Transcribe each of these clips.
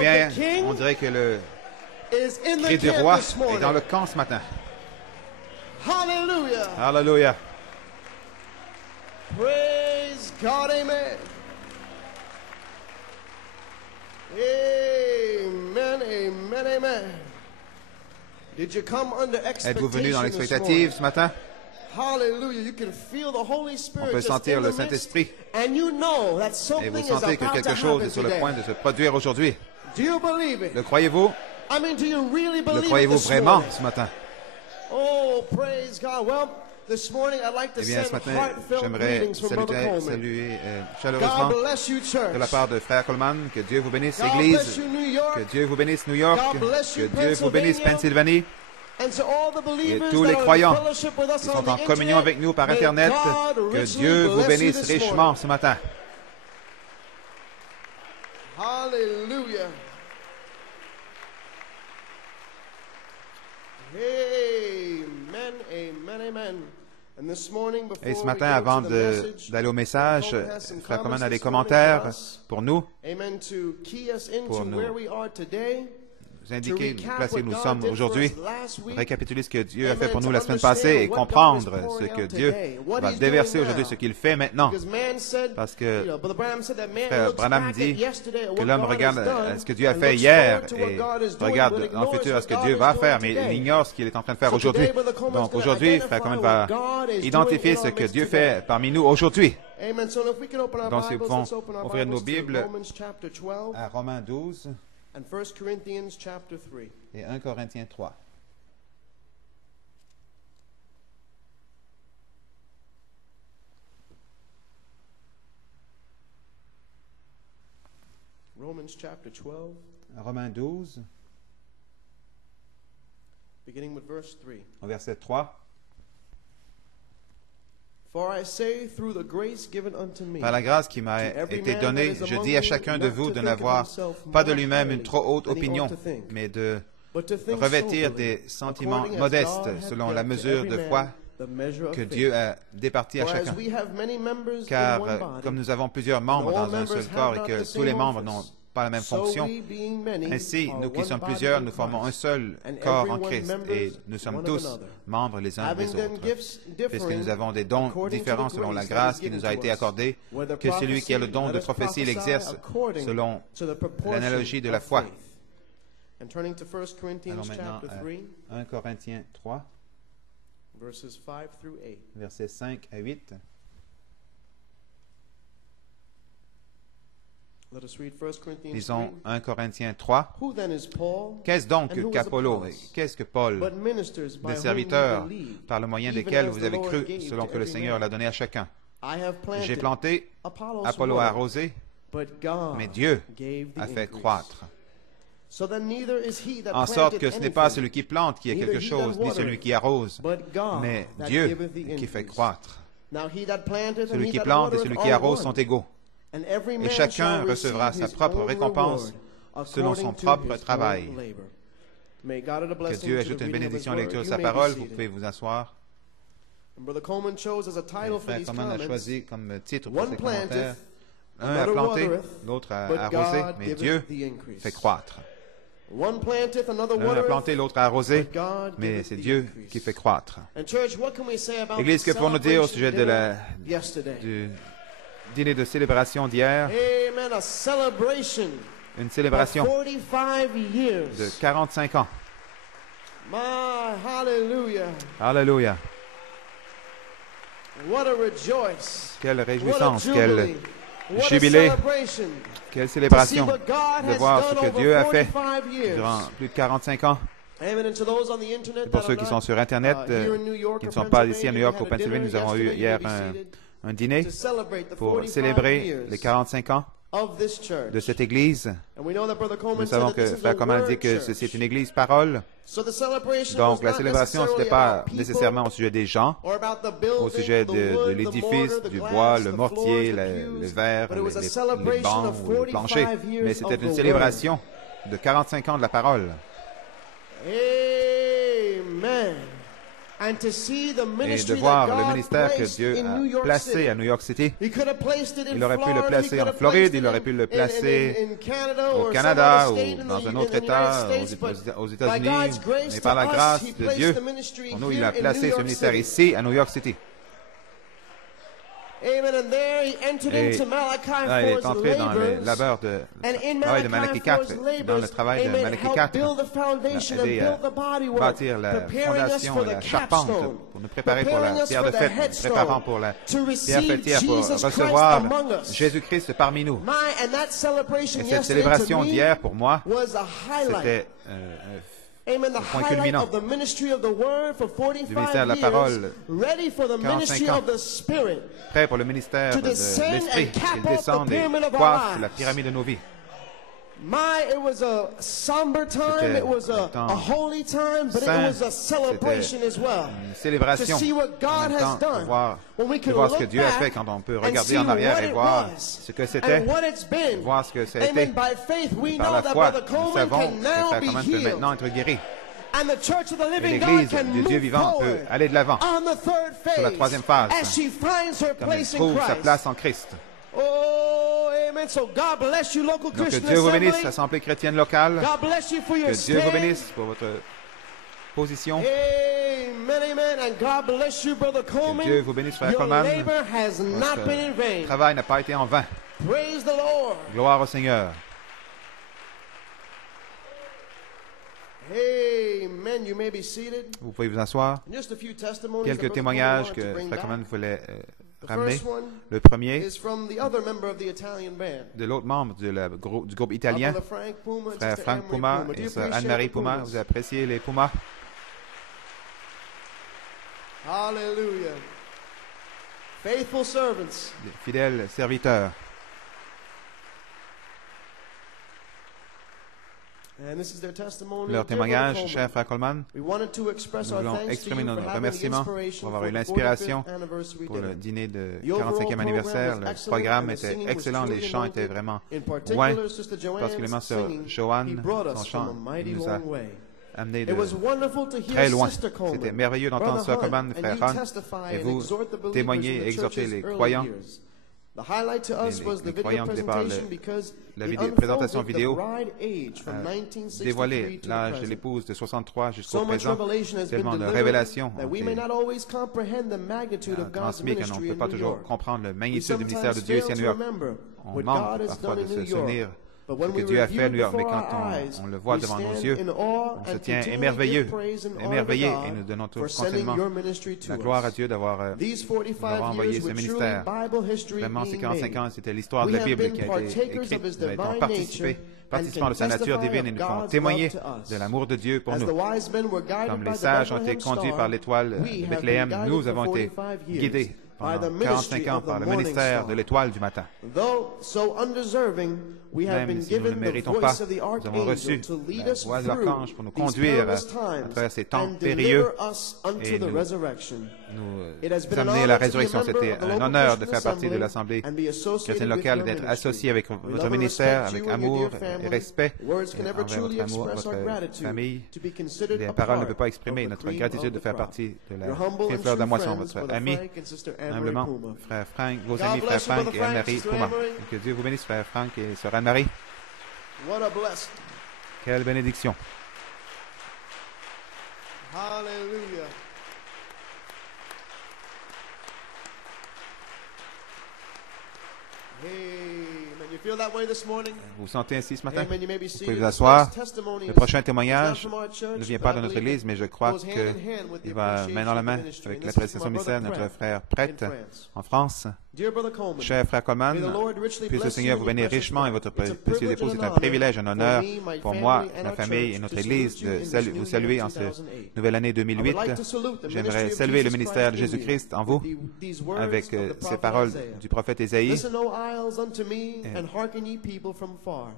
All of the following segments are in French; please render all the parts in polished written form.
bien, the king on dirait que le is in cri the du camp roi this est morning. dans le camp ce matin. Hallelujah. Alléluia. Praise God, amen. Amen, amen, amen. Did you come under Êtes-vous venu dans expectation this l'expectative ce matin? morning? Hallelujah. You can feel the Holy On Spirit peut just sentir in le the midst, Saint-Esprit and you know that et something vous is sentez que about to quelque chose est happen sur le today. point de se produire aujourd'hui. Do you believe it? Le croyez-vous? I mean, do you really Le believe it croyez-vous this vraiment morning? ce matin? Oh, praise God. Well, this morning I'd like to Eh bien, ce send matin, heartfelt j'aimerais greetings from Brother Coleman. saluer chaleureusement God bless you, church. de la part de Frère Coleman. Que Dieu vous bénisse, God bless Église. you, New York. Que Dieu vous bénisse, New York. God bless you, Que Dieu vous bénisse, Pennsylvania. Pennsylvanie. And to all the believers tous les that are in croyants fellowship with us Qui on sont the en communion internet, avec nous par may Internet. God Que richly Dieu vous bless you bénisse this richement morning. ce matin. Hallelujah. Amen, amen, amen. And this morning, before Et ce we matin, go avant to the message, d'aller au message, Brother Coleman has some Frère Coleman comments a des this morning commentaires for us. pour nous, Amen, to key us into Pour nous. where we are today. vous indiquer, To nous recap placer où what nous God sommes did for aujourd'hui, us last week. récapituler ce que Dieu a Amen, fait pour nous to la semaine understand passée et what God is comprendre pouring ce que out Dieu today, what va He's déverser doing aujourd'hui, now. ce qu'il fait maintenant. Because man said, Parce que Brother Branham said that man Frère looks Branham back dit at yesterday at que what l'homme God regarde has done à ce que Dieu a and fait looks hier forward to what et God is doing, regarde but dans le ignores futur à ce que what Dieu God va is faire, doing mais il today. ignore ce qu'il est en train de faire So aujourd'hui. today, Brother Coleman's Donc gonna aujourd'hui, Frère identify Coleman what va God is identifier doing ce in our que midst Dieu today. fait parmi nous aujourd'hui. Amen. So if we can open our Donc, si nous Bibles, pouvons let's open our ouvrir nos Bibles to Bibles Romans chapter 12 À Romains 12 and 1 Corinthians chapter 3. et 1 Corinthiens 3. Romans chapter 12, Romains 12, beginning with verse 3. au verset 3. For I say through the grace given unto me, Par la grâce qui m'a été donnée, je dis à chacun de vous de n'avoir pas de lui-même une trop haute opinion, mais de but to think revêtir soberly, des sentiments according as modestes God hath selon la given to mesure every de man foi the measure of que faith. Dieu a départi à For as chacun. we have many members in Car one body, comme nous avons plusieurs membres and all dans un seul members corps have et not que the tous same les membres office, n'ont pas la même so fonction, we, being many, ainsi are nous qui one sommes body plusieurs, in nous formons un Christ, seul and corps en every one Christ members et nous sommes one of tous another. membres les uns des Having then autres. gifts Puisque differing nous avons des dons according to the différents selon la grace that grâce is qui given nous a to été us. accordée, Whether que celui qui a le prophecy, don let de us prophétie prophesy l'exerce according selon to the proportion l'analogie de la of foi. faith. And turning to 1 Corinthians Allons maintenant chapter 3, à 1 Corinthiens 3, verses 5 through 8. versets 5 à 8. Let us read 1 Corinthians Lisons 3. 1 Corinthiens 3. Who then is Paul? Qu'est-ce donc And who is qu'Apollo? Apollos? Qu'est-ce que Paul? But ministers by Des whom serviteurs we believe, par le moyen even desquels as vous the avez Lord cru, gave selon to que le every Seigneur man. l'a donné à chacun. I have J'ai planted, planté, Apollos Apollo a watered, arrosé, but God mais Dieu gave the a fait increase. croître. So then neither is he that En sorte planted que ce n'est pas anything, celui qui plante qui a neither quelque he chose, that ni celui watereth, qui arrose, but God mais that Dieu giveth the qui fait increase. croître. Now he that planteth and Celui he qui that plante et watereth celui qui are arrose one, sont égaux. and every Et man chacun shall recevra receive sa his propre own récompense reward selon son according to propre his travail. own labor. May God add a Que blessing Dieu to the ajoute une reading of his bénédiction à la word. lecture de You sa may be parole. Vous seated. pouvez vous asseoir. And Brother Coleman chose as a title for Frère these Coleman a comments, choisi comme titre pour One ses commentaires. planteth, Un a another planté, watereth, l'autre a but arrosé, God mais giveth Dieu the increase. fait croître. One planteth, another L'un a watereth, planté, l'autre a arrosé, but God mais giveth c'est the Dieu increase. qui fait croître. And church, what can we say about Église, que the pour nous dire au celebration sujet de dinner yesterday? du dîner de célébration d'hier, Amen. A celebration une of célébration 45 years. de 45 ans. My hallelujah. Alléluia. What a rejoice. Quelle What a réjouissance, jubilee. quel What a jubilé, celebration. quelle To see célébration what God de has voir ce done que over Dieu a fait 45 years. durant plus de 45 ans. Amen. And to those on the internet Et pour that ceux are qui not, sont sur Internet, here in New York qui ne or sont pas ici à Pennsylvania, New York we ou had a Pennsylvanie, nous dinner avons eu yesterday. hier You may be seated. un dîner To celebrate the pour 45 célébrer years les 45 ans of this church. de cette Église. And we know that Brother Coleman Nous said savons that que this is Frère a Coleman dit word que church. c'est une Église parole. So the celebration Donc was la not célébration, ce necessarily n'était pas about people nécessairement au sujet des gens, or about the building, au sujet the de wood, l'édifice, the mortar, the du glass, bois, le the mortier, floors, the les pews, verres, but it was a les celebration bancs of ou le plancher, 45 years mais c'était of une the célébration de 45 ans de la parole. Amen. and to see the et de ministry voir that le God ministère que placed Dieu in New a York placé City. à New York City. He could have placed it in Il aurait pu le Florida, he placer could en have Floride, placed il it aurait pu le placer in Canada au or some Canada other ou state in dans un autre the United État, States, but aux by États-Unis, God's grace mais par la to us, grâce he de placed Dieu, the ministry pour nous, il here a in New placé ce York ministère City. ici, à New York City. Amen. And there he entered Et into Malachi là, il est 4's entré dans le labors. labeur And in travail de Malachi Malachie 4, 4's dans labors, le travail de amen, Malachie helped 4, build the foundation and aider à build the bodywork, bâtir la preparing us fondation for et the la charpente capstone, pour nous préparer pour la preparing us pierre for de the fête, nous headstone, préparant pour la to pierre receive fêtière, pour Jesus Christ recevoir among us. Jésus-Christ parmi nous. And that celebration Et cette yesterday célébration to me d'hier, pour moi, was a highlight. c'était Amen. The point highlight culminant of the ministry of the word for du ministère 45 de la years, parole, ready for the 45 ministry ans. of the Spirit. prêt pour le ministère To de descend l'Esprit. and cap Il off descend the et pyramid of our coiffe lives. la pyramide de nos vies. It was a somber time, it was a holy time, but it was a celebration as well. Une célébration, To see what God en même temps, has done. de voir, When we can ce que look Dieu a back fait quand on peut and regarder see en arrière what et it voir was ce que c'était, and what it's been. voir ce que ça a Amen. été. By faith, we Par know la that foi, Brother nous Coleman savons can que now Frère be Coleman peut healed. maintenant être guéri. And the Church of the Et Living God l'Église can du Dieu move vivant peut forward aller de l'avant on the third sur la phase troisième phase, as she finds her comme elle place in trouve sa Christ. place en Christ. Oh, amen. So God bless you, local Donc que Christian Dieu vous bénisse, Assembly. Assemblée chrétienne locale, God bless you for your que Dieu vous stand. bénisse pour votre position, Amen, amen. And God bless you, Brother que Coleman. Dieu vous bénisse, Frère Your Coleman. labor has not been in vain. Votre travail n'a pas été en vain. Praise the Lord. Gloire au Seigneur. Amen. You may be seated. Vous pouvez vous asseoir. Just a few testimonies that Quelques Brother témoignages Coleman que wanted to bring Frère Coleman back. voulait The ramener. first one Le premier, is from the other member of the Italian band. de l'autre membre du groupe italien, Brother Frank Puma and Frère Sister Frank Anne-Marie Puma Puma. Do et you Sœur appreciate Anne-Marie the Puma. Pumas? Vous appréciez les Pumas? Hallelujah. Faithful servants. Les fidèles serviteurs. And this is their testimony. Leur Dear Brother témoignage, Coleman, cher Frère Coleman, we wanted to express nous our voulons thanks to exprimer you for notre having the remerciement inspiration pour avoir for eu the l'inspiration 45th anniversary pour le dinner. dîner de The overall 45e program anniversaire. was Le excellent programme and the était singing was excellent, les truly chants étaient anointed. vraiment In loin, particular, Sister particulièrement Joanne's sur singing, he Joanne, brought son us from a chant, mighty il nous a long way. amené It was wonderful to hear très loin. Sister Coleman, C'était merveilleux d'entendre Brother Sœur Hunt, Coleman, and Frère you Hunt, testify et and vous exhort the believers témoigner in et the exhorter church's les early croyants. years. The highlight to us was the Les video croyants qui parlent presentation because la it présentation unfolded vidéo the bride age from 1963 dévoiler to the l'âge de present. l'épouse de 63 jusqu'au So much présent. revelation has been Tellement de delivered révélations that ont we may été not always comprehend the magnitude of God's transmises qu'on ne ministry peut in pas New toujours York. comprendre la We magnitude du ministère de sometimes Dieu fail ici à to New York. remember On what manque God has parfois done de in se New York. souvenir But ce when que we Dieu a fait à review New York, mais before quand our eyes, on le voit we devant nos stand yeux, in awe on se and tient continually émerveillé, give praise and honor to émerveillé, God et nous donnons tout for sending continuellement your ministry to la gloire à us. Dieu d'avoir These 45 envoyé years ce were truly ministère. Bible history Vraiment, ces being 45 made. ans, c'était l'histoire de We la have Bible been qui a été partakers écrite. of his Nous avons divine participé, nature participant de sa and nature testify divine, et of nous pouvons God's témoigner love to us. de l'amour de Dieu pour As nous. the wise men were guided Comme by les the sages ont Bethlehem été conduits star, par l'étoile we de have been Bethléem, guided nous for avons été 45 years guidés by the pendant ministry 45 ans of the par le morning ministère star. de l'étoile du matin. Though so undeserving, we have been Même si nous ne le given the méritons pas, voice of the nous avons archangel reçu to lead la us voix de through l'archange pour nous these conduire perilous à times travers ces temps and périlleux deliver us unto et the nous resurrection. nous It has been an amener à honor la to be a résurrection. member C'était of the un local honneur de Christian faire partie de Assembly l'Assemblée and be associated chrétienne with locale, your d'être ministry. associé avec We votre love and ministère, respect avec you and amour your et family. respect Words can never envers truly votre amour, express our votre gratitude famille. to be considered Les a paroles ne part peuvent pas of exprimer the notre cream gratitude of de the faire crop. partie de la Your humble fine and fleur true de moisson, friends, votre Brother ami, Frank and Sister Anne-Marie humblement, Puma. frère Frank, vos God amis, frère bless you, Frank Brother et Frank, Anne-Marie Sister Puma. Anne-Marie. Que Dieu vous bénisse, frère Frank et sœur Anne-Marie. What a blessing. Quelle bénédiction. Hallelujah. Amen. You feel that way this morning? Vous vous sentez ainsi ce matin? Amen. You may be Vous seated. pouvez vous This asseoir. next testimony Le is prochain not témoignage from our church, ne vient but pas I de notre believe Église, mais je crois goes hand que in hand with the il va main dans la main appreciation avec ministry. l'appréciation And this is ministère my de brother notre Pratt frère prêtre in France. en France. Dear Brother Coleman, Cher frère Coleman, may the Lord richly puisse le bless Seigneur you vous and bénir your precious richement et wife. votre It's a précieux privilege époux. and C'est un an privilège, un honor honneur for me, my pour family, moi, and la our famille et church notre to Église salute you de in this vous new saluer year en cette 2008. nouvelle année I 2008. would like to salute the J'aimerais ministry of saluer le Jesus ministère de Christ in you Jésus-Christ en vous with these words avec of the ces prophet paroles Isaiah. du prophète Ésaïe. Listen, O isles, unto me, and hearken ye people from far.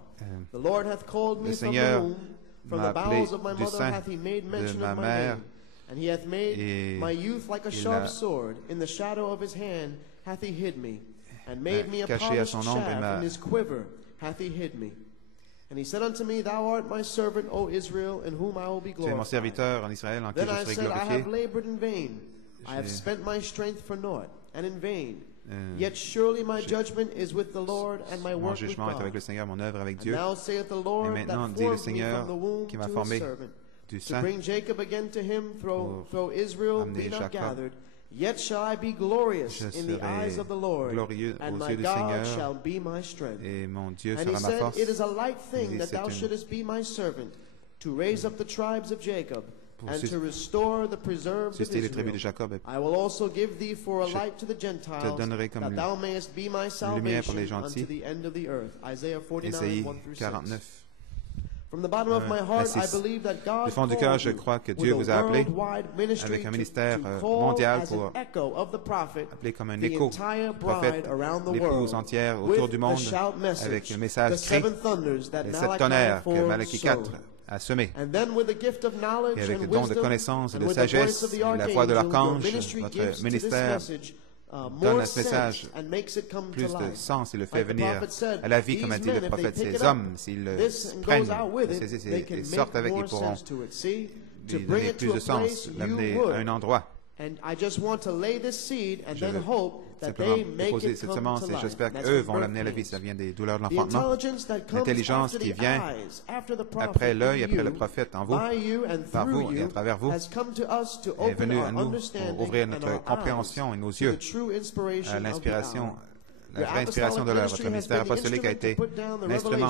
The Lord hath called me Le from the Seigneur womb, from m'a the appelé bowels of my du mother sein hath he made de mention ma of my mère, name. And he hath made et my youth like a il sharp a sword. In the shadow of his hand hath he hid me, and made me a caché à polished son ombre, il shaft. m'a In his quiver hath he hid me. And he said unto me, Thou art my servant, O Israel, in whom I will be Tu es mon glorified. serviteur en Israël, en qui Then je I serai said, I have glorifié. labored in vain. I have spent my strength for naught, and in vain. Yet surely my judgment is with the Lord, and my Mon work with jugement est avec God. le Seigneur, mon œuvre avec And Dieu. now saith the Et Lord maintenant, that dit le formed me Seigneur from the womb qui m'a to his formé servant, du to sein bring Jacob again to him, though Israel amener be not Jacob. gathered. Yet shall I be glorious Je in the eyes of the Lord, glorieux and aux my yeux du God Seigneur, shall be my strength. et mon Dieu And he sera ma said, force. It is a light Il thing dit, that c'est thou une- shouldest be my servant, to raise up the tribes of Jacob, and sus- to restore the preserved of susciter les tribus de Israel. Jacob. I will also give thee for a Je light to the Gentiles, donnerai comme that thou mayest be my lumière pour les salvation gentils. unto the end of the earth. Isaiah 49, Ésaïe 1 through 6. 49. From the bottom of my heart, I 6. believe that God Du fond du called cœur, je you crois que with Dieu a vous a appelé worldwide ministry avec un to ministère call mondial as pour an echo of the prophet, appelé comme un the écho entire prophète, bride around the l'épouse world, entière with autour du monde, the shout message, avec le message the cri, seven thunders that les sept Malachi tonnerres que 4 Malachie sowed. 4 a semé. And then with the gift of knowledge Et avec and le don de wisdom, connaissance et and de with the voice sagesse, of the la voix de archangel, your l'archange, ministry gives votre to this ministère message donne more à ce message sense and makes it come to plus de life. sens et le fait Like the venir prophet said, à la vie, comme a these dit le men, if they prophète. pick Ces it hommes, up, s'ils le this and prennent, goes out with le it, saisissent they can et make sortent avec, more ils pourront sense to it. See, to lui bring donner it plus to de a sens, place you l'amener à un would. endroit. And I just want to lay this seed and Je then veux hope that simplement they make déposer it cette come semence to et life. j'espère That's qu'eux what vont birth l'amener à la vie. means. Ça vient des douleurs de The l'enfantement. intelligence that comes L'intelligence after qui the vient eyes, after the prophet après in l'œil, après you, le prophète en vous, by you and par through vous et à you, travers vous, has come to us to est open venu our à nous understanding pour ouvrir and notre our compréhension eyes et nos to yeux the true inspiration à of the l'inspiration, hour. la vraie inspiration de l'heure. Votre ministère apostolique a été l'instrument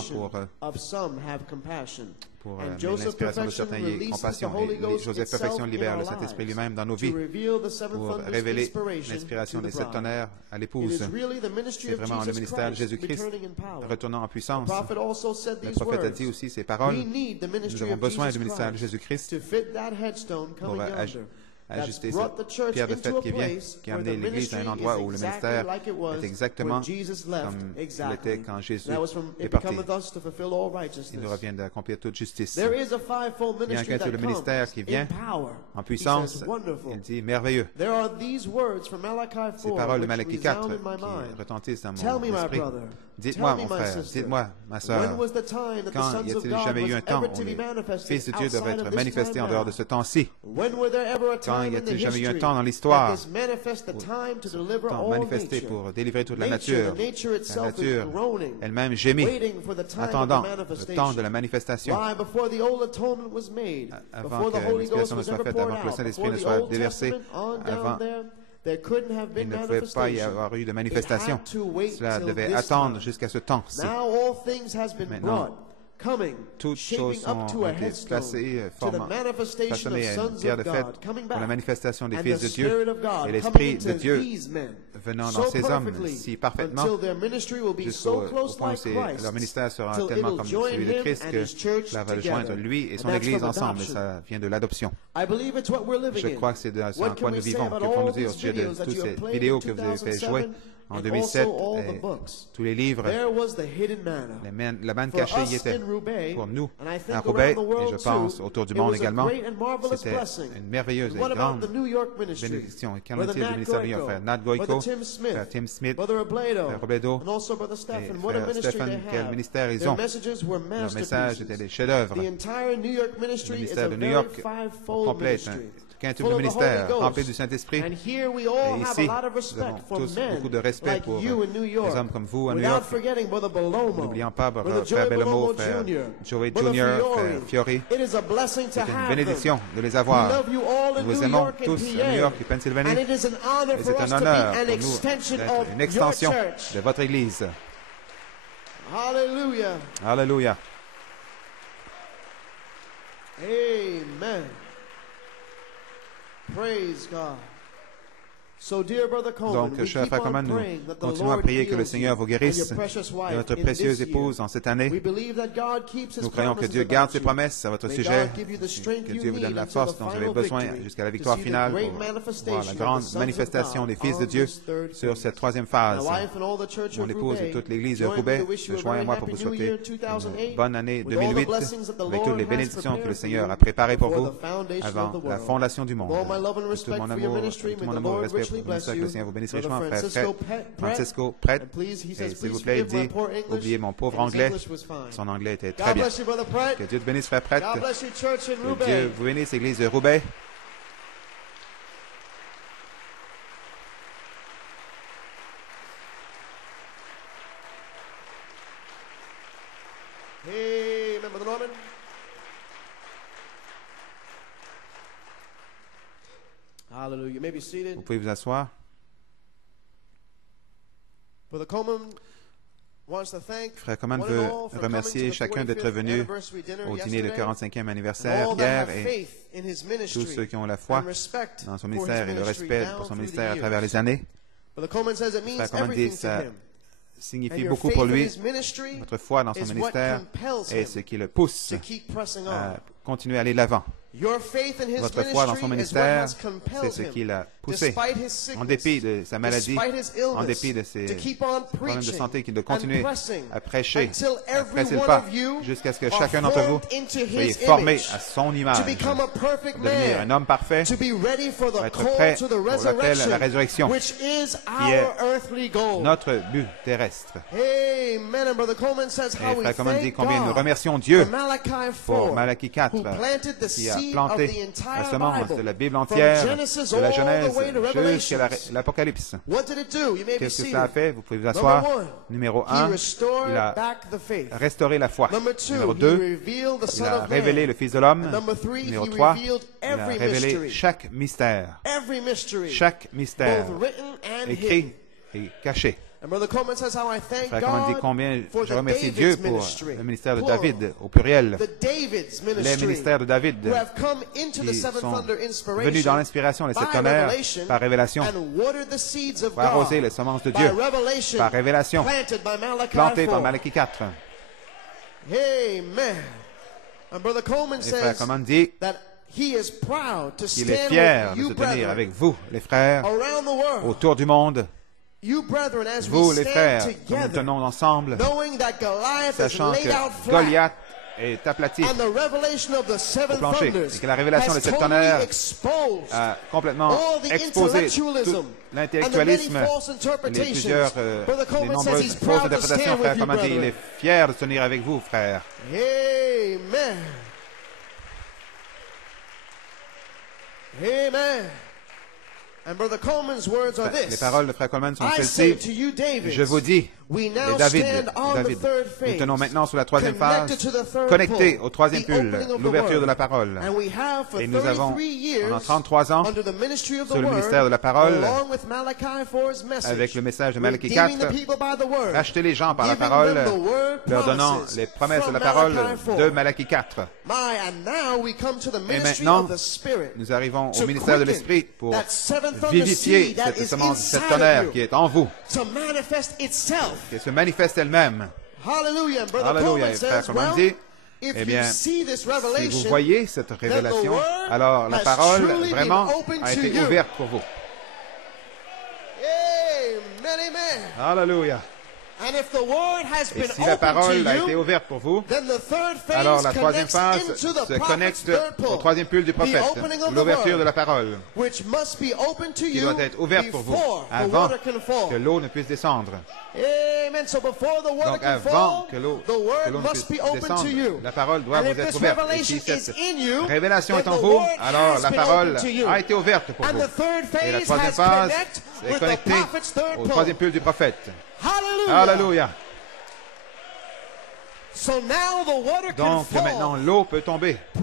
pour l'inspiration de certains et compassion. Et Joseph Perfection libère le Saint-Esprit lui-même dans nos vies pour révéler l'inspiration des sept tonnerres à l'épouse. C'est vraiment le ministère de Jésus-Christ retournant en puissance. Le prophète a dit aussi ces paroles. Nous avons besoin du ministère de Jésus-Christ pour ajuster cette pierre de fête qui vient, qui a amené l'Église à un endroit où le ministère est exactement comme il était quand Jésus est parti. Il nous revient d'accomplir toute justice. Il y a un quintuple ministère qui vient en puissance. Il dit merveilleux. Ces paroles de Malachie 4 qui retentissent dans mon esprit. Dites-moi, mon frère, dites-moi, ma sœur, quand y a-t-il jamais eu un temps où les fils de Dieu doivent être manifestés en dehors de ce temps-ci? Quand y a-t-il jamais eu un temps dans l'histoire où manifesté pour délivrer toute la nature? La nature elle-même gémit, attendant le temps de la manifestation. Avant que l'expiation ne soit faite, avant que le Saint-Esprit ne soit déversé, avant il ne pouvait pas y avoir eu de manifestation. Cela devait attendre jusqu'à ce temps-ci. Maintenant, toutes choses ont été placées, façonnées à une pierre de fête pour la manifestation des fils de Dieu et l'Esprit de Dieu venant dans ces hommes si parfaitement jusqu'au point où leur ministère sera tellement comme celui de Christ que cela va le joindre lui et son Église ensemble. Et ça vient de l'adoption. Je crois que c'est en quoi nous vivons. Que pour nous dire au sujet de toutes ces vidéos que vous avez fait jouer en 2007, tous les livres, la manne cachée y était pour nous à Roubaix, et je pense autour du monde également. C'était une merveilleuse et grande bénédiction. Qu'en est-il du ministère de New York? Frère Nat Goyko, frère Tim Smith, frère Robledo et frère Stephen, quel ministère ils ont. Leurs messages étaient des chefs-d'œuvre. Le ministère de New York complet est un quintuple ministère rempli du Saint-Esprit. Et ici, nous avons tous beaucoup de respect pour des hommes comme vous à New York. N'oublions pas frère Bellomo, frère Joey Jr., frère Fiori. C'est une bénédiction de les avoir. Nous vous aimons tous à New York et Pennsylvanie. Et c'est un honneur pour nous d'être une extension de votre Église. Hallelujah. Alléluia. Amen. Praise God. Donc, cher frère Coleman, nous continuons à prier que le Seigneur vous guérisse de votre précieuse épouse en cette année. Nous croyons que Dieu garde ses promesses à votre sujet, que Dieu vous donne la force dont vous avez besoin jusqu'à la victoire finale pour voir la grande manifestation des fils de Dieu sur cette troisième phase. Mon épouse et toute l'Église de Roubaix se joignent à moi pour vous souhaiter une bonne année 2008 avec toutes les bénédictions que le Seigneur a préparées pour vous avant la fondation du monde. Tout mon amour et respect Que le Seigneur vous bénisse richement, frère Francisco Pratt. Et s'il vous plaît, il dit, oubliez mon pauvre anglais. Son anglais était très bien. Que Dieu te bénisse, frère Pratt. Que Dieu vous bénisse, Église de Roubaix. Vous pouvez vous asseoir. Frère Coleman veut remercier chacun d'être venu au dîner de 45e anniversaire hier et tous ceux qui ont la foi dans son ministère et le respect pour son ministère à travers les années. Frère Coleman dit que ça signifie beaucoup pour lui. Votre foi dans son ministère est ce qui le pousse à continuer à aller de l'avant. Votre foi dans son ministère, c'est ce qui l'a poussé, en dépit de sa maladie, en dépit de ses problèmes de santé, qu'il doit continuer à prêcher, à presser le pas, jusqu'à ce que chacun d'entre vous soyez formé à son image, devenir un homme parfait, pour être prêt pour l'appel à la résurrection, qui est notre but terrestre. Et Frère Coleman dit combien nous remercions Dieu pour Malachie 4, qui a planté la semence de la Bible entière, de la Genèse jusqu'à l'Apocalypse. Qu'est-ce que ça a fait? Vous pouvez vous asseoir. Numéro 1, il a restauré la foi. Numéro 2, il a révélé le Fils de l'homme. Numéro 3, il a révélé chaque mystère. Chaque mystère écrit et caché. Frère Coleman dit combien je remercie Dieu pour le ministère de David, au pluriel. Les ministères de David qui sont venus dans l'inspiration de cette tonnerre par révélation, pour arroser les semences de Dieu, par révélation, plantées par Malachie 4. Et Frère Coleman dit qu'il est fier de se tenir avec vous, les frères, autour du monde. Vous, les frères, nous nous tenons ensemble, sachant que Goliath est aplati au plancher et que la révélation de cette tonnerre a complètement exposé tout l'intellectualisme et les nombreuses fausses interprétations. Frère Coleman dit, il est fier de se tenir avec vous, frères. Amen. Amen. Les paroles de Frère Coleman sont celles-ci. Je vous dis, et David, nous tenons maintenant sur la troisième phase, connectés au troisième pull, l'ouverture de la parole. Et nous avons, pendant 33 ans, sous le ministère de la parole, avec le message de Malachie 4, racheter les gens par la parole, leur donnant les promesses de la parole de Malachie 4. Et maintenant, nous arrivons au ministère de l'Esprit pour vivifier cette semence, cette tonnerre qui est en vous, qui se manifeste elle-même. Alléluia. Et Frère Coleman dit, eh bien, si vous voyez cette révélation, alors la parole vraiment a été ouverte pour vous. Alléluia. Et si la parole a été ouverte pour vous, alors la troisième phase se connecte au troisième pull du prophète, l'ouverture de la parole, qui doit être ouverte pour vous avant que l'eau ne puisse descendre. Donc avant que l'eau ne puisse descendre, la parole doit vous être ouverte. Et si cette révélation est en vous, alors la parole a été ouverte pour vous. Et la troisième phase est connectée au troisième pull du prophète. Alléluia. Donc maintenant l'eau peut tomber. Vous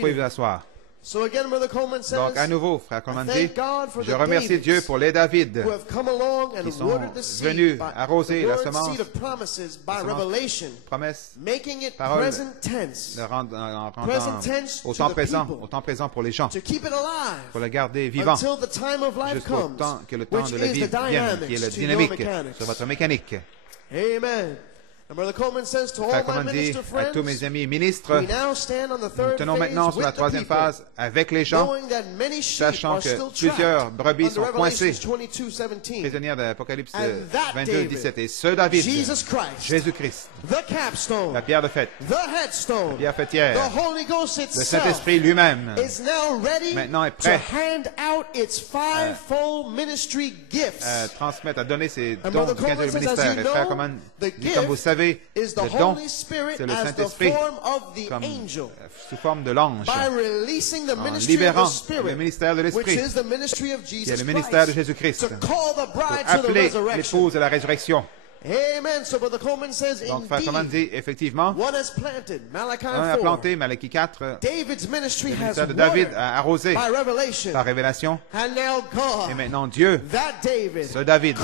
pouvez vous asseoir. Donc à nouveau, Frère Coleman dit, je remercie Dieu pour les David qui sont venus arroser la semence, promesse, parole, en rendant au temps présent pour les gens, pour le garder vivant jusqu'au temps que le temps de la vie vienne, qui est la dynamique sur votre mécanique. Frère Coleman dit à tous mes amis ministres, nous tenons maintenant sur la troisième phase avec les gens, sachant que plusieurs brebis sont coincées, prisonnières d'Apocalypse 22, 17. Et ce David, Jésus-Christ, la pierre de fête, la pierre fêtière, le Saint-Esprit lui-même, maintenant est prêt à transmettre, à donner ses dons du quinzième ministère. Et Frère Coleman dit, comme vous savez, le don, c'est le Saint-Esprit sous forme de l'ange, en libérant le ministère de l'Esprit, qui est le ministère de Jésus-Christ, pour appeler l'épouse à la résurrection. Donc, Frère Coleman dit, effectivement, un a planté, Malachie 4, le ministère de David a arrosé par révélation, et maintenant Dieu, ce David,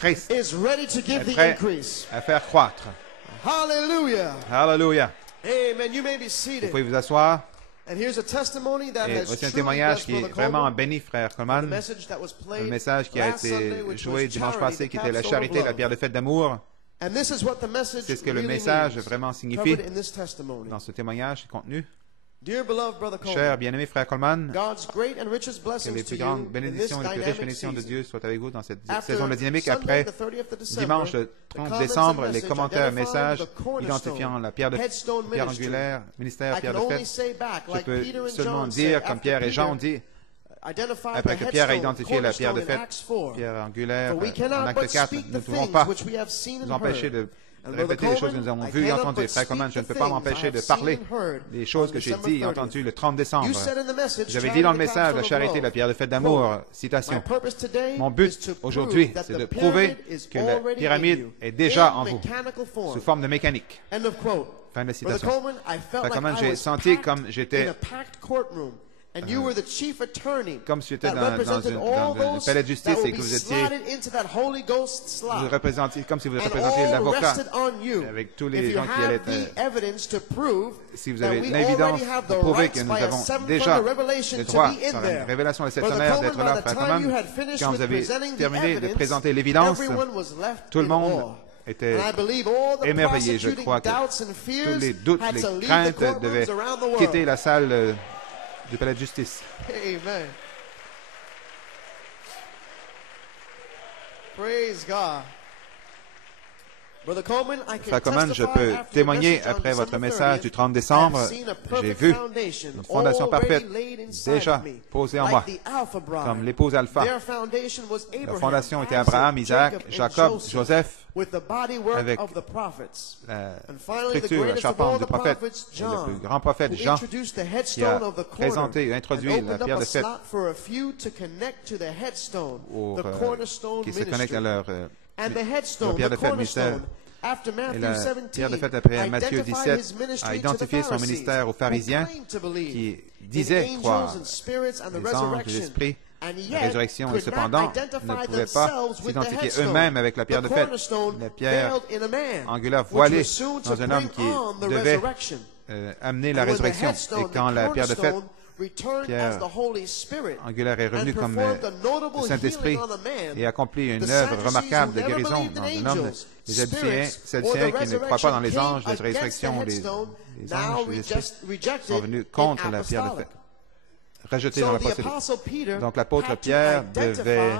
Christ, est prêt à faire croître. Alléluia. Vous pouvez vous asseoir. Et voici un témoignage qui est vraiment béni, Frère Coleman. Un message qui a été joué dimanche passé, qui était la charité, la pierre de fête d'amour. C'est ce que le message vraiment signifie dans ce témoignage contenu. Cher bien-aimé Frère Coleman, que les plus grandes bénédictions et les plus riches bénédictions de Dieu soient avec vous dans cette saison de dynamique. Après dimanche le 30 décembre, les commentaires, messages identifiant la pierre angulaire, ministère, pierre de fête, je peux seulement dire, comme Pierre et Jean ont dit, après que Pierre a identifié la pierre de fête, pierre angulaire, en acte 4, nous ne pouvons pas nous empêcher de répéter les choses que nous avons vues et entendues. Frère Coleman, je ne peux pas m'empêcher de parler des choses que j'ai dites et entendues le 30 décembre. J'avais dit dans le message, la charité, la pierre de fête d'amour, citation. Mon but aujourd'hui, c'est de prouver que la pyramide est déjà en vous, sous forme de mécanique. Fin de la citation. Frère Coleman, j'ai senti comme j'étais comme si j'étais dans un palais de justice et que vous étiez, vous représentiez, comme si vous représentiez l'avocat avec tous les gens qui allaient être, si vous avez l'évidence de prouver que nous avons déjà le droit, par une révélation de cette tonnerre, d'être là, Frère Coleman, quand vous avez terminé de présenter l'évidence, tout le monde était émerveillé. Je crois que tous les doutes, les craintes devaient quitter la salle du palais de justice. Amen. Praise God. Frère Coleman, je peux témoigner après votre message du 30 décembre. J'ai vu une fondation parfaite déjà posée en moi, comme l'épouse Alpha. La fondation était Abraham, Isaac, Jacob, Joseph, avec la structure, la charpente du prophète, et le plus grand prophète Jean, qui a présenté et introduit la pierre de fête qui se connecte à leur pierre de fête ministère. Et la pierre de fête après Matthieu 17 a identifié son ministère aux pharisiens qui disaient croire les anges, les esprits, la résurrection, et cependant ne pouvaient pas s'identifier eux-mêmes avec la pierre de fête, la pierre angulaire voilée dans un homme qui devait amener la résurrection. Et quand la pierre de fête, pierre angulaire, est revenu comme le Saint-Esprit et accompli une œuvre remarquable de guérison dans un homme. Les Sadducéens qui ne croient pas dans les anges, les résurrections, les anges, les esprits sont venus contre la pierre de fête, rejetés dans la procédure. Donc l'apôtre Pierre devait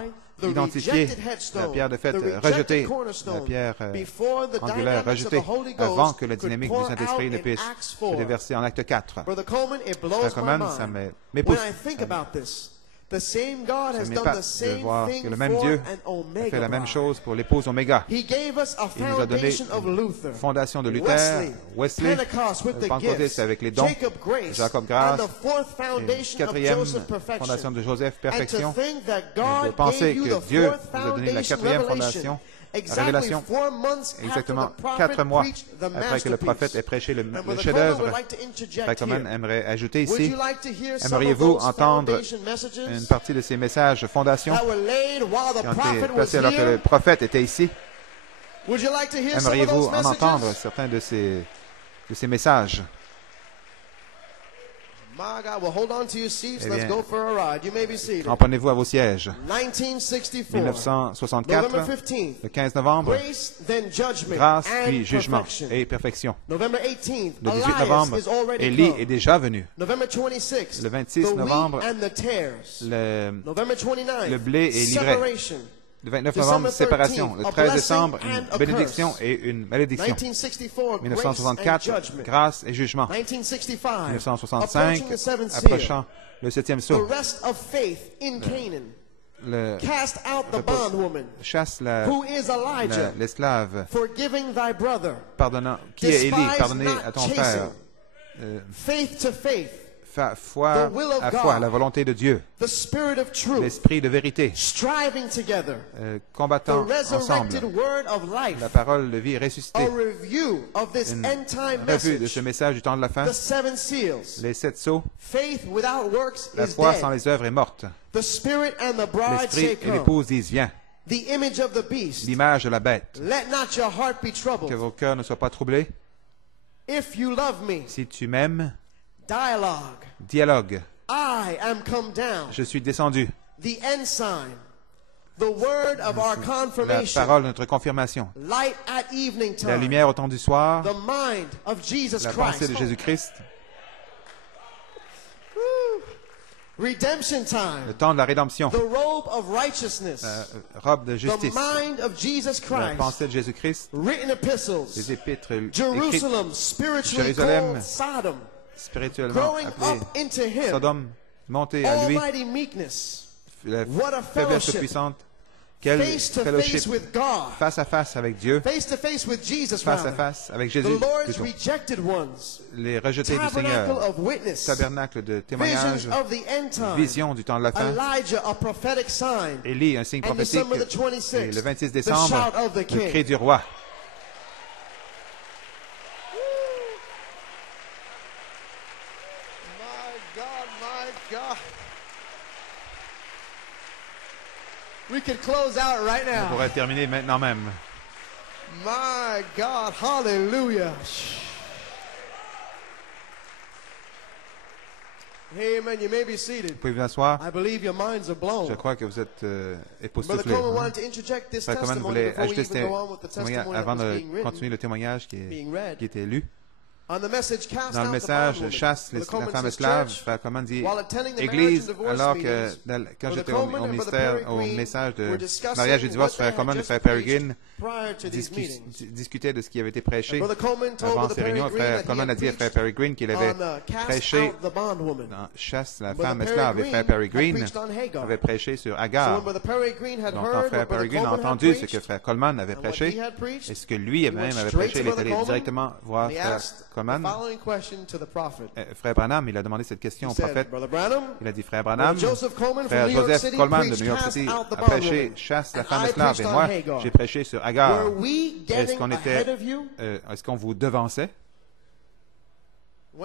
identifier la pierre de fête rejetée, la pierre angulaire rejetée, avant que la dynamique du Saint-Esprit ne puisse se déverser en acte 4. Frère Coleman, ça m'épousse. Ça m'épate de voir que le même Dieu a fait la même chose pour l'épouse Oméga. Il nous a donné une fondation de Luther, Wesley, Pentecôtiste avec les dons, Jacob Grace, une quatrième fondation de Joseph, perfection. Et de penser que Dieu nous a donné la quatrième fondation, la révélation, exactement 4 mois après que le prophète ait prêché le chef-d'œuvre. Frère Coleman aimerait ajouter ici, aimeriez-vous entendre une partie de ces messages de fondation qui ont été placés alors que le prophète était ici? Aimeriez-vous en entendre certains de ces messages? Emprenez-vous à vos sièges. 1964, le 15 novembre, grâce, puis jugement et perfection. Le 18 novembre, Élie est déjà venu. Le 26 novembre, le blé est livré. Le 29 novembre, séparation. Le 13 décembre, une bénédiction et une malédiction. 1964, grâce et jugement. 1965, approchant le septième sceau. Le chasse l'esclave, pardonnant, qui est Élie, pardonner à ton frère. Foi à foi, la volonté de Dieu, l'esprit de vérité, combattant ensemble, la parole de vie ressuscitée, une revue de ce message du temps de la fin, les 7 sceaux, la foi sans les œuvres est morte, l'esprit et l'épouse disent viens, l'image de la bête, que vos cœurs ne soient pas troublés, si tu m'aimes, dialogue. Je suis descendu. La parole de notre confirmation. La lumière au temps du soir. La pensée de Jésus-Christ. Le temps de la rédemption. Robe de justice. La pensée de Jésus-Christ. Les épîtres écrites. Jérusalem. Spirituellement appelé Sodome, monté à lui, la faiblesse puissante, quel fellowship, face à face avec Dieu, face à face avec Jésus, plutôt. Les rejetés du Seigneur, tabernacle de témoignage, vision du temps de la fin, Élie, un signe prophétique, et le 26 décembre, le cri du roi. We could close out right now. On pourrait terminer maintenant même. My God, hallelujah. Amen. You may be seated. Vous pouvez vous asseoir. I believe your minds are blown. Je crois que vous êtes époustouflés. Brother Coleman wanted to interject this testimony before we even go on with the testimony avant that was de being written, continuer le témoignage qui était lu. On the message, Dans le message, chasse la femme esclave, Frère Coleman dit, Église, alors que quand j'étais au message de mariage et divorce, Frère Coleman et Frère Peregrine discutaient de ce qui avait été prêché avant ces réunions. Frère Coleman a dit à Frère Peregrine qu'il avait prêché dans chasse la femme esclave et Frère Peregrine avait prêché sur Agar. Donc quand Frère Peregrine a entendu ce que Frère Coleman avait prêché et ce que lui-même avait prêché, il est allé directement voir Frère Coleman. Frère Branham, il a demandé cette question au prophète. Il a dit, Frère Branham, Frère Joseph Coleman de New York City a prêché chasse la femme esclave et moi, j'ai prêché sur Agar. Est-ce qu'on vous devançait? Il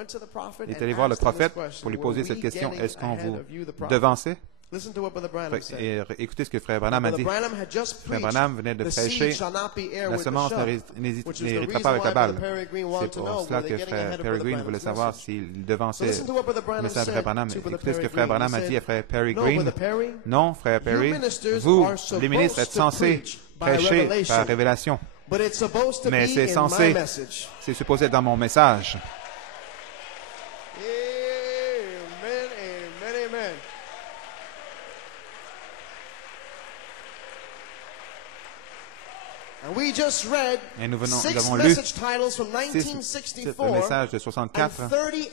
est allé voir le prophète pour lui poser cette question. Est-ce qu'on vous devançait? Écoutez ce que Frère Branham a dit. Frère Branham venait de prêcher la semence n'héritera pas avec la balle. C'est pour cela que Frère Peregrine voulait savoir s'il devançait le message de Frère Branham. Écoutez ce que Frère Branham a dit à Frère Peregrine. Non, Frère Perry, vous, les ministres, êtes censés prêcher par révélation. Mais c'est supposé être dans mon message. Et nous avons lu 6 messages de 64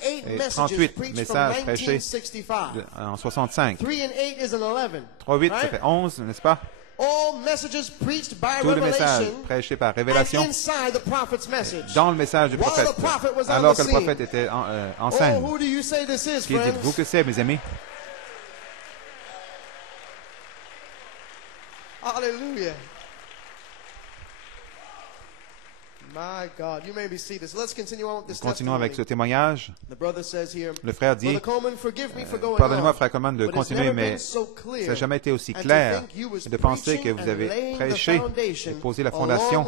et 38 messages prêchés en 65. 3, 8, ça fait 11, n'est-ce pas? Tous les messages prêchés par révélation dans le message du prophète, alors que le prophète était en scène. Qui dites-vous que c'est, mes amis? Hallelujah. Continuons avec ce témoignage. Le frère dit, pardonnez-moi, frère Coleman, de continuer, mais ça n'a jamais été aussi clair de penser que vous avez prêché et posé la fondation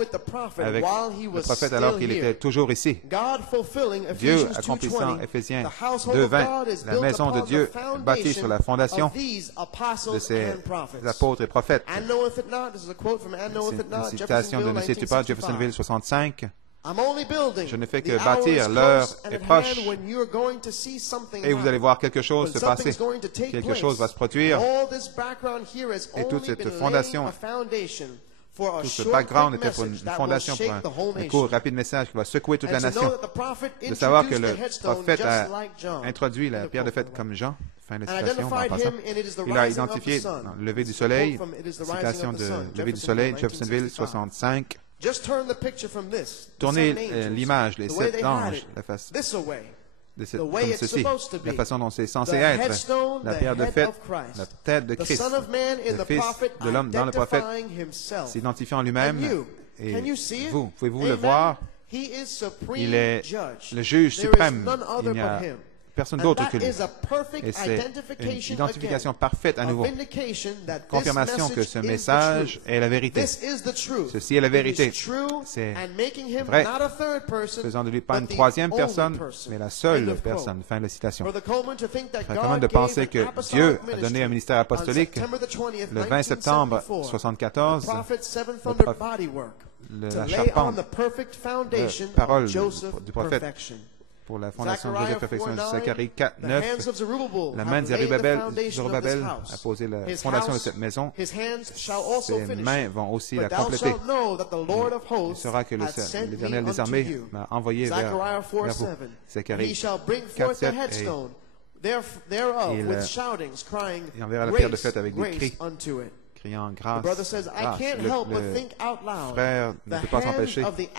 avec le prophète alors qu'il était toujours ici. Dieu accomplissant Éphésiens 2:20, la maison de Dieu bâtie sur la fondation de ces apôtres et prophètes. C'est une citation de Ne sais-tu pas, Jeffersonville 65. Je ne fais que bâtir, l'heure est proche et vous allez voir quelque chose se passer. Quelque chose va se produire et toute cette fondation, tout ce background était pour une fondation, pour un court, rapide message qui va secouer toute la nation. De savoir que le prophète a introduit la pierre de fête comme Jean. Fin de citation, en passant. Il a identifié dans le lever du soleil, citation de lever du soleil, Jeffersonville 65. Tournez l'image, les 7 anges, comme ceci, la façon dont c'est censé être, la pierre de fête, la tête de Christ, le Fils de l'homme dans le prophète, s'identifiant lui-même. Et vous, pouvez-vous le voir? Il est le juge suprême. Il n'y a personne d'autre que lui. Et c'est une identification parfaite à nouveau. Confirmation que ce message est la vérité. Ceci est la vérité. C'est vrai, faisant de lui pas une troisième personne, mais la seule personne. Fin de la citation. Frère Coleman de penser que Dieu a donné un ministère apostolique le 20 septembre 1974, la charpente de parole du prophète pour la fondation de Joseph Perfection, Zacharie 4, 9, la main de Zerubbabel a posé la fondation de cette maison. Ses mains vont aussi la compléter. Il sera que l'Éternel des armées m'a envoyé vers vous. Zacharie 4, 7, et il enverra la pierre de fête avec des cris, criant grâce, grâce. Le frère ne peut pas s'empêcher, dit,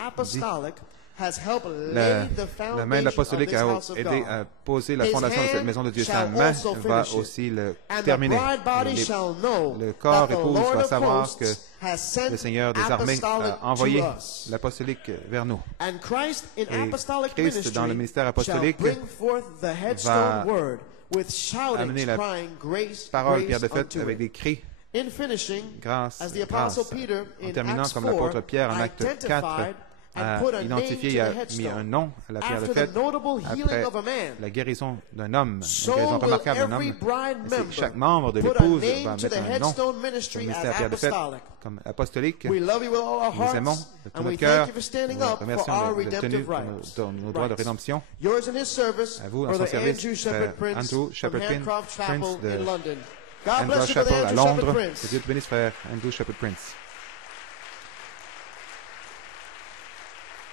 la main de l'apostolique a aidé à poser la fondation de cette maison de Dieu. Sa main va aussi le terminer. Le corps épouse va savoir que le Seigneur des armées a envoyé l'apostolique vers nous. Et Christ, dans le ministère apostolique, va amener la parole, pierre de fête, avec des cris. Grâce, grâce. En terminant comme l'apôtre Pierre en acte 4, a identifié et a mis un nom à la pierre de fête après la guérison d'un homme, une guérison remarquable d'un homme. Chaque membre de l'épouse va mettre un nom au ministère pierre de fête comme apostolique. Nous aimons de tout notre cœur. Nous remercions d'être tenus dans nos droits de rédemption. À vous, en son service, frère Andrew Shepherd Prince de Andrew Chapel à Londres. Que Dieu te bénisse, frère Andrew Shepherd Prince.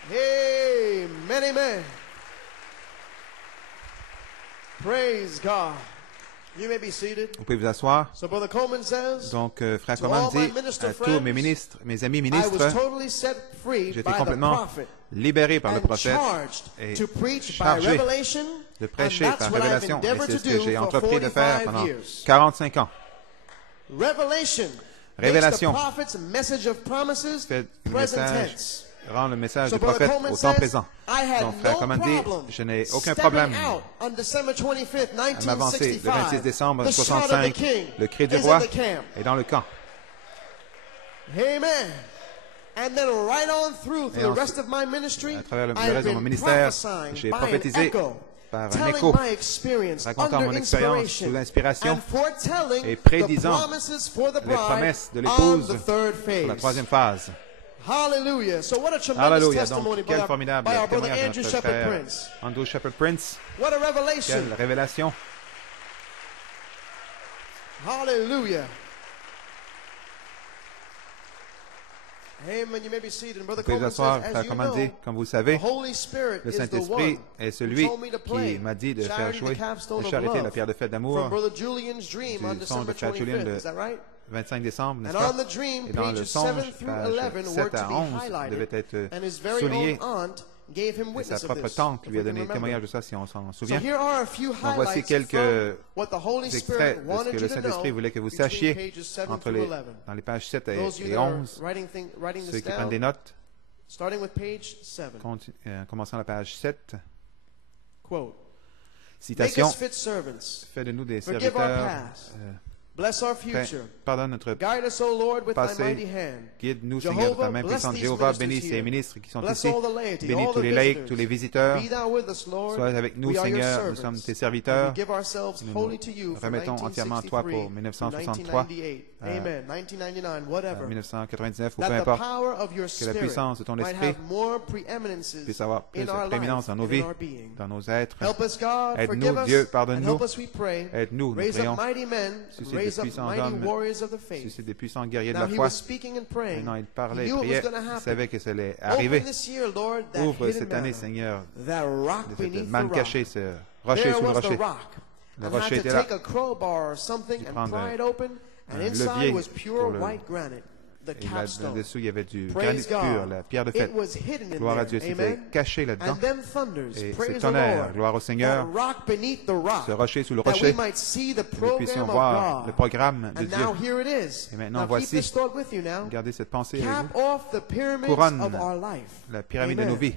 Amen, amen. Praise God. You may be seated. Vous pouvez vous asseoir. So Brother Coleman says, donc, frère Coleman dit à tous mes ministres, mes amis ministres, j'ai été complètement libéré par le prophète et chargé de prêcher par révélation. Et c'est ce que j'ai entrepris de faire pendant 45 ans. Révélation fait le message, rend le message du prophète au temps présent. Donc, frère Coleman dit, je n'ai aucun problème à m'avancer le 26 décembre 1965. Le cri du roi est dans le camp. Amen. And then right on through the rest of my ministry, à travers le reste de mon ministère, j'ai prophétisé par un écho, racontant mon expérience sous l'inspiration et prédisant les promesses de l'épouse pour la troisième phase. Hallelujah. So what a tremendous testimony quel formidable témoignage de notre frère Andrew Shepherd Prince. What a revelation. Quelle révélation. Hallelujah. Amen. You may be seated. Brother Coleman says, as you know, comme vous le savez, the Holy Spirit le is the Saint-Esprit one est celui who told me to play qui m'a dit de faire Charity, jouer the capstone de of charité la love pierre de fête d'amour from Brother Julian's dream on du son December de Chad Julian 25th. le Is that right? 25 décembre, n'est-ce And pas? on the dream, Et dans le pages songe, 7 through pages 11 were 7 to à be 11 devaient highlighted, être and his very soulignés. own aunt gave him Et witness sa of propre this. tante if lui a we can donné remember. témoignage de ça, si on s'en So souvient. here are a few Donc voici highlights quelques from what the Holy Spirit extraits de ce wanted que you le to Saint-Esprit know voulait que vous between sachiez pages 7 entre through les, 11. dans les pages 7 Those of you et that are 11. writing Ceux this qui prennent down, des notes, Starting with page 7. Commençons la page 7. Quote. Citation. Make us fit servants. Fais de nous des Forgive our serviteurs. past. Bless our future. Pardonne notre Guide us, O Lord, with thy passé. mighty hand. Guide-nous, Seigneur, de ta main bless puissante. these Jéhovah, ministers bénis here. ces ministres qui sont Bless ici. all the laity, Bénis all tous the les laïcs, visitors. tous les visiteurs. Be thou with us, Lord. Sois avec nous, We are your Seigneur. Nous servants. sommes tes And serviteurs. we give ourselves Nous wholly to you nous from remettons entièrement à toi pour 1963 to 1963, 1998. Amen. 1999, whatever. 1999 ou peu That the importe. power of your Que la spirit puissance de ton might esprit have more preeminences puisse avoir plus in de our prééminence life dans nos and vies, in our being. dans nos êtres. Help us, God. Aide-nous, Forgive us. Dieu, And pardonne-nous. help us, we pray. Aide-nous, nous Raise prions. up mighty men. Suscite des Raise up puissants mighty hommes. warriors of the faith. Suscite des puissants guerriers de Now la he foi. was speaking and praying. Maintenant, il He parlait et knew it was priait. going to Il happen. savait que ça allait Open arriver. this year, Lord, that Ouvre hidden cette année, manna, Seigneur, that rock de beneath cette the manne rock. cachée, ce rocher There sous le was the rocher. rock. Le And had rocher to était là. take a crowbar or something and prendre pry it open. And un inside levier was pure pour le- white granite, the Et capstone. là-dessous, il y avait du Praise granit pur, God. la pierre de It fête. was hidden in Gloire à there. Dieu, c'était Amen. caché là-dedans. And then thunders. Et Praise c'est the tonnerre, Lord. gloire au Seigneur. That rock beneath the rock. Ce rocher sous le That we rocher, might see the que nous puissions program voir of le God. programme de And Dieu. now here it is. Et maintenant, Now keep voici, this thought with you now. gardez cette pensée avec Cap vous. off the pyramids Couronne of our life. la pyramide de Amen. nos vies.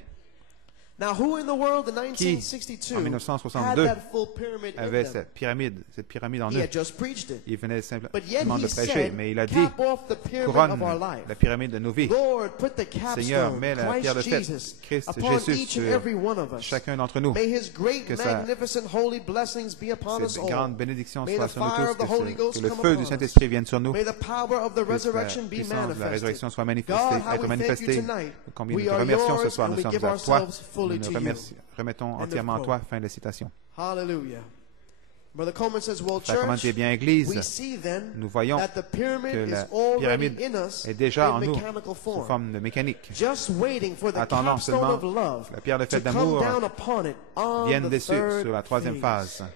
Now, who in the world in Qui, 1962 en had 1962, that full pyramid in avait them? cette pyramide en He eux. had just preached it. Il venait But yet simplement he de prêcher, said, mais il a dit, cap off the pyramid couronne of our life. la pyramide de nos vies. Lord, put the Seigneur, capstone, mets la pierre de Christ fête, Jesus, Christ upon Jésus each and sur every one of us. chacun d'entre nous. May His great, Que sa- magnificent, holy blessings be upon us Cette all. grande bénédiction May soit the sur nous fire tous, of the Holy Ghost que le come feu upon du us. Saint-Esprit vienne sur nous. May the power of the Que la resurrection be puissance de la manifested. résurrection soit God, manifestée, how être we thank you manifestée. tonight. Combien We nous te are remercions ce yours soir, and nous we sommes give à toi. ourselves fully Nous to nous you. remettons End of entièrement à quote. toi. Fin de citation. Hallelujah. Brother Coleman says, well, Frère Coleman, church, tu es bien Église. we see then Nous voyons that the pyramid que la is already pyramide in us est déjà in en nous mechanical sous form. forme de mécanique. Just waiting for the Attendant capstone seulement of love la pierre de to fête come d'amour down upon it on vienne the dessus third sur la troisième phase. phase.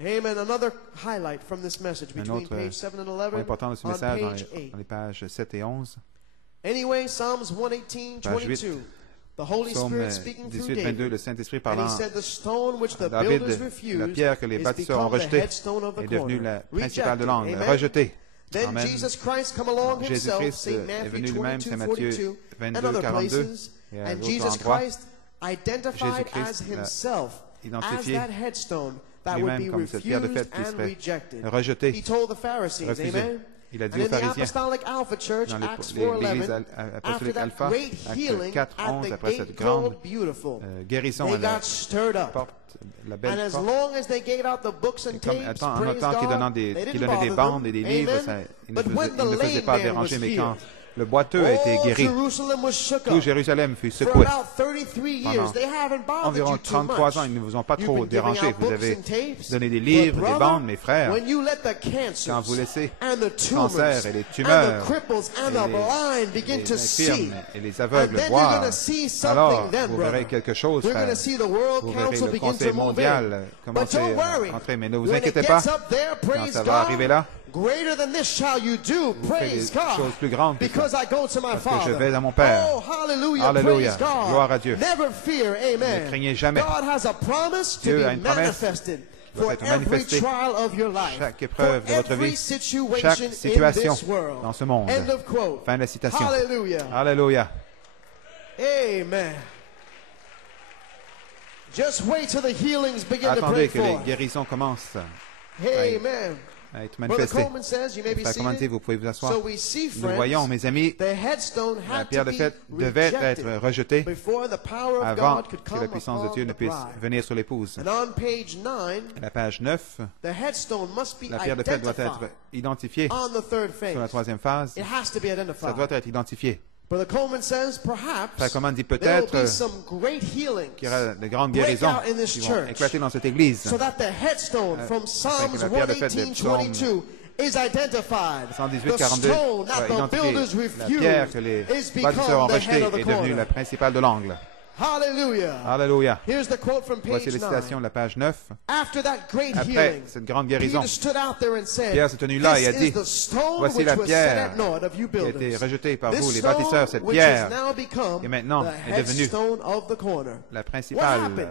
Amen. Another highlight from this message Un between autre page 7 and point 11 important de ce on message dans page 8. les pages 7 et 11. Anyway, Psalms 118, Page 22. The Holy Psaume Spirit speaking through 18, 22, David. le Saint-Esprit And parlant he said, the stone which the à David, builders la refused pierre que les is bâtisseurs ont become the rejetée headstone of the est devenue corner. la principale de Rejected. l'angle, Amen. rejetée. Then Amen. Jesus Christ come along himself, Jésus-Christ St. est Matthew venu lui-même, 22, Saint Matthieu 42, and 22, other 42, places. et à And d'autres Jesus endroits. Christ identified Jésus-Christ as himself as identifié that headstone that would be lui-même comme cette pierre de refused fête qui and serait rejected. rejetée, He told the Pharisees, refusée. amen. Il a dit And aux in the pharisiens, Apostolic Alpha Church, dans Acts l'Église 4:11, after apostolique that Alpha, great healing Acte 4, at 11, the après gate cette grande called Beautiful, guérison they à la got stirred up. porte, la And belle as porte. long as they gave out the books and Et comme tapes, en praise autant qu'il God, donnait they des didn't bandes bother et des them. livres, Amen. ça, il But when ne the faisait lame pas man déranger. was Mais quand healed, le boiteux a été all guéri, Jerusalem was shook tout up. Jérusalem fut For secoué. about 33 years, Pendant they haven't bothered environ you too 33 ans, much. ils ne vous ont pas You've trop been giving dérangé. out Vous books avez and tapes. donné des But livres, des brother, bandes, mes frères. when you let the cancers Quand vous laissez and the tumors cancer et les and tumeurs the cripples and et the les- blind begin to see, infirmes et les and aveugles then you're voir, going to see alors something then, vous brother. verrez quelque chose, We're going frère. to see the World Vous verrez Council le begin Conseil to move mondial in. But commencer don't à worry. rentrer. Mais ne vous When inquiétez it pas, gets up there, quand praise ça va arriver là, greater than this shall you do, vous ferez praise des choses God. plus grandes que Because ça. I go to my Parce que je Father. vais à mon Père. Oh, hallelujah, Alléluia. praise God. Gloire à Dieu. Never fear, amen. Ne craignez jamais. God has a promise to Dieu a be une promesse manifested qui doit for être every manifestée. trial of your life, Chaque épreuve for de votre every vie, situation chaque situation in this world. dans ce monde. End of quote. Fin de la citation. Hallelujah. Alléluia. Amen. Just wait till the healings begin to Attendez break que les forth. guérisons commencent Amen. à être Brother manifestées. Coleman says, you may be Frère Coleman, seated. vous pouvez vous asseoir. So we see, Nous voyons, friends, mes amis, the headstone la had pierre to de be fête devait être rejected rejetée before the power of avant God could que la come puissance de upon Dieu ne the puisse bride. venir sur l'épouse. And on page 9, À la page 9, the headstone must be la pierre de fête doit identified être identifiée on the third sur la phase. troisième phase. It has to be Ça identified. doit être identifié. Brother Coleman says, perhaps Frère Coleman dit there will peut-être be some great healings qu'il y aura de grandes break guérisons out in this qui vont church éclater dans cette église. so that the headstone from afin que Psalms la pierre de fête de 118:22 is identified. 118, The 42 stone that soit the builders identifié. La pierre que les refused is bâtisseurs ont become the rejetée head of the est devenue la corner. principale de l'angle. Hallelujah. Alléluia. Here's the quote from Voici page les citations 9. de la page 9. After that great Après healing, cette grande guérison, Peter stood out there and said, Pierre s'est tenu là et a "This dit, is the stone voici which la was set pierre at naught of you qui a été builders. rejetée par This vous, les stone bâtisseurs, cette which has pierre now become est maintenant the est devenue headstone of the corner." la What principale. happened?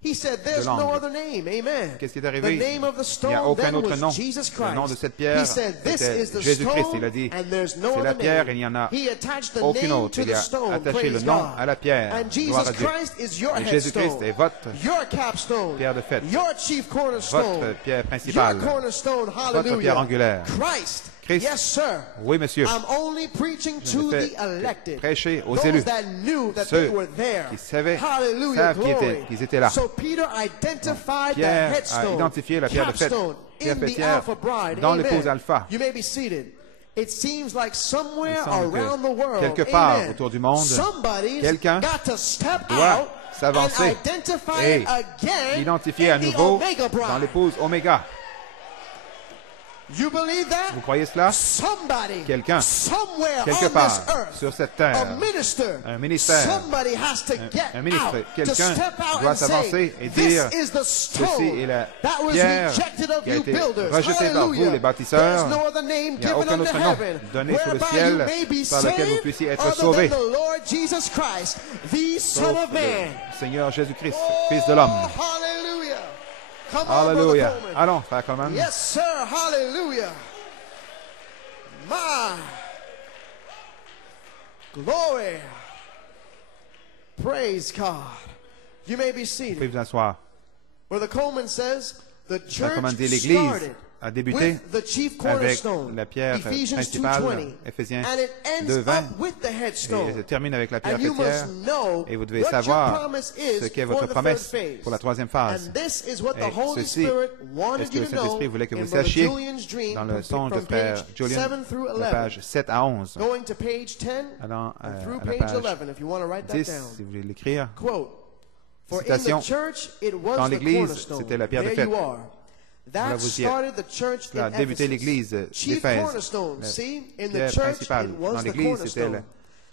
He said, "There's no other name." Amen. Qu'est-ce qui est arrivé? The name of the Il n'y a stone aucun then autre was nom. Jesus Le nom de Christ. cette pierre He said, "This était is the Jésus-Christ. stone, Il a dit, and there's no c'est la other pierre, name." il n'y en a He attached the aucune name autre. to Il the a stone. attaché le Praise nom God. à la pierre. And Gloire Jesus à Dieu. Christ is your Et Jésus-Christ headstone, est votre your capstone, pierre de fête, your chief cornerstone, votre pierre principale, your cornerstone. votre pierre Hallelujah. angulaire. Christ. Christ. Yes, sir. Oui, monsieur. I'm only preaching Je to ne fais the elected. que prêcher aux Those élus, that knew that ceux they were there. qui savaient, Hallelujah, savent glory. qu'ils étaient là. So Peter identified the Pierre a headstone, identifié la pierre de fête, capstone pierre in the fêtière Alpha Bride. dans Amen. l'épouse Alpha. You may be seated. It seems like somewhere Il semble que around the world, quelque part amen, autour du monde, somebody's quelqu'un got to step doit out s'avancer and identify et it again l'identifier in à the nouveau Omega Bride. dans l'épouse Oméga. You believe that? Vous croyez cela? Somebody, Quelqu'un, somewhere quelque on part this earth, sur cette terre, a minister, un ministère, somebody has to get un ministre, out, to quelqu'un step out doit and say, s'avancer et dire, this is the ceci stone est la that was pierre rejected of qui a you été builders. rejetée par vous, Hallelujah. les bâtisseurs. There's no other name Il n'y a given aucun under autre nom heaven donné sous le whereby ciel you may be par lequel vous saved puissiez être other sauvés. than the Lord Jesus Christ, the Son Sauf of Man. le Seigneur Jésus-Christ, Fils de l'homme. Oh, hallelujah. Come on, Alléluia. Brother Coleman. Allons, frère Coleman. Yes, sir. Hallelujah. My glory. Praise God. You may be Vous pouvez seated. vous asseoir. Brother Coleman says the Frère church Coleman dit, l'Église started a débuté with the chief avec cornerstone, la pierre Ephesians principale, 2:20, Ephésiens and it ends 2:20, up with the headstone. et se termine avec la pierre And you fêtière. must know Et vous devez what your savoir promise is ce qu'est for votre the promesse third phase. pour la troisième phase. And this is what the Et Holy ceci Spirit est ce wanted que you le to know Saint-Esprit voulait que in vous Brother sachiez Julian's dream dans le songe de from frère page Julian, 7 through la 11. page 7 à 11. Going to page 10 Allant and through à la page page 11 if you want to write that 10, down. si vous voulez l'écrire. Quote, for in Citation. the church it was Dans the l'Église, cornerstone. c'était la pierre de There fête. you are. Voilà, That vous y êtes. started the church Cela in a débuté Ephesus. l'Église Chief d'Éphèse. cornerstone. La See, in the pierre church principale. it was Dans the l'Église, c'était cornerstone.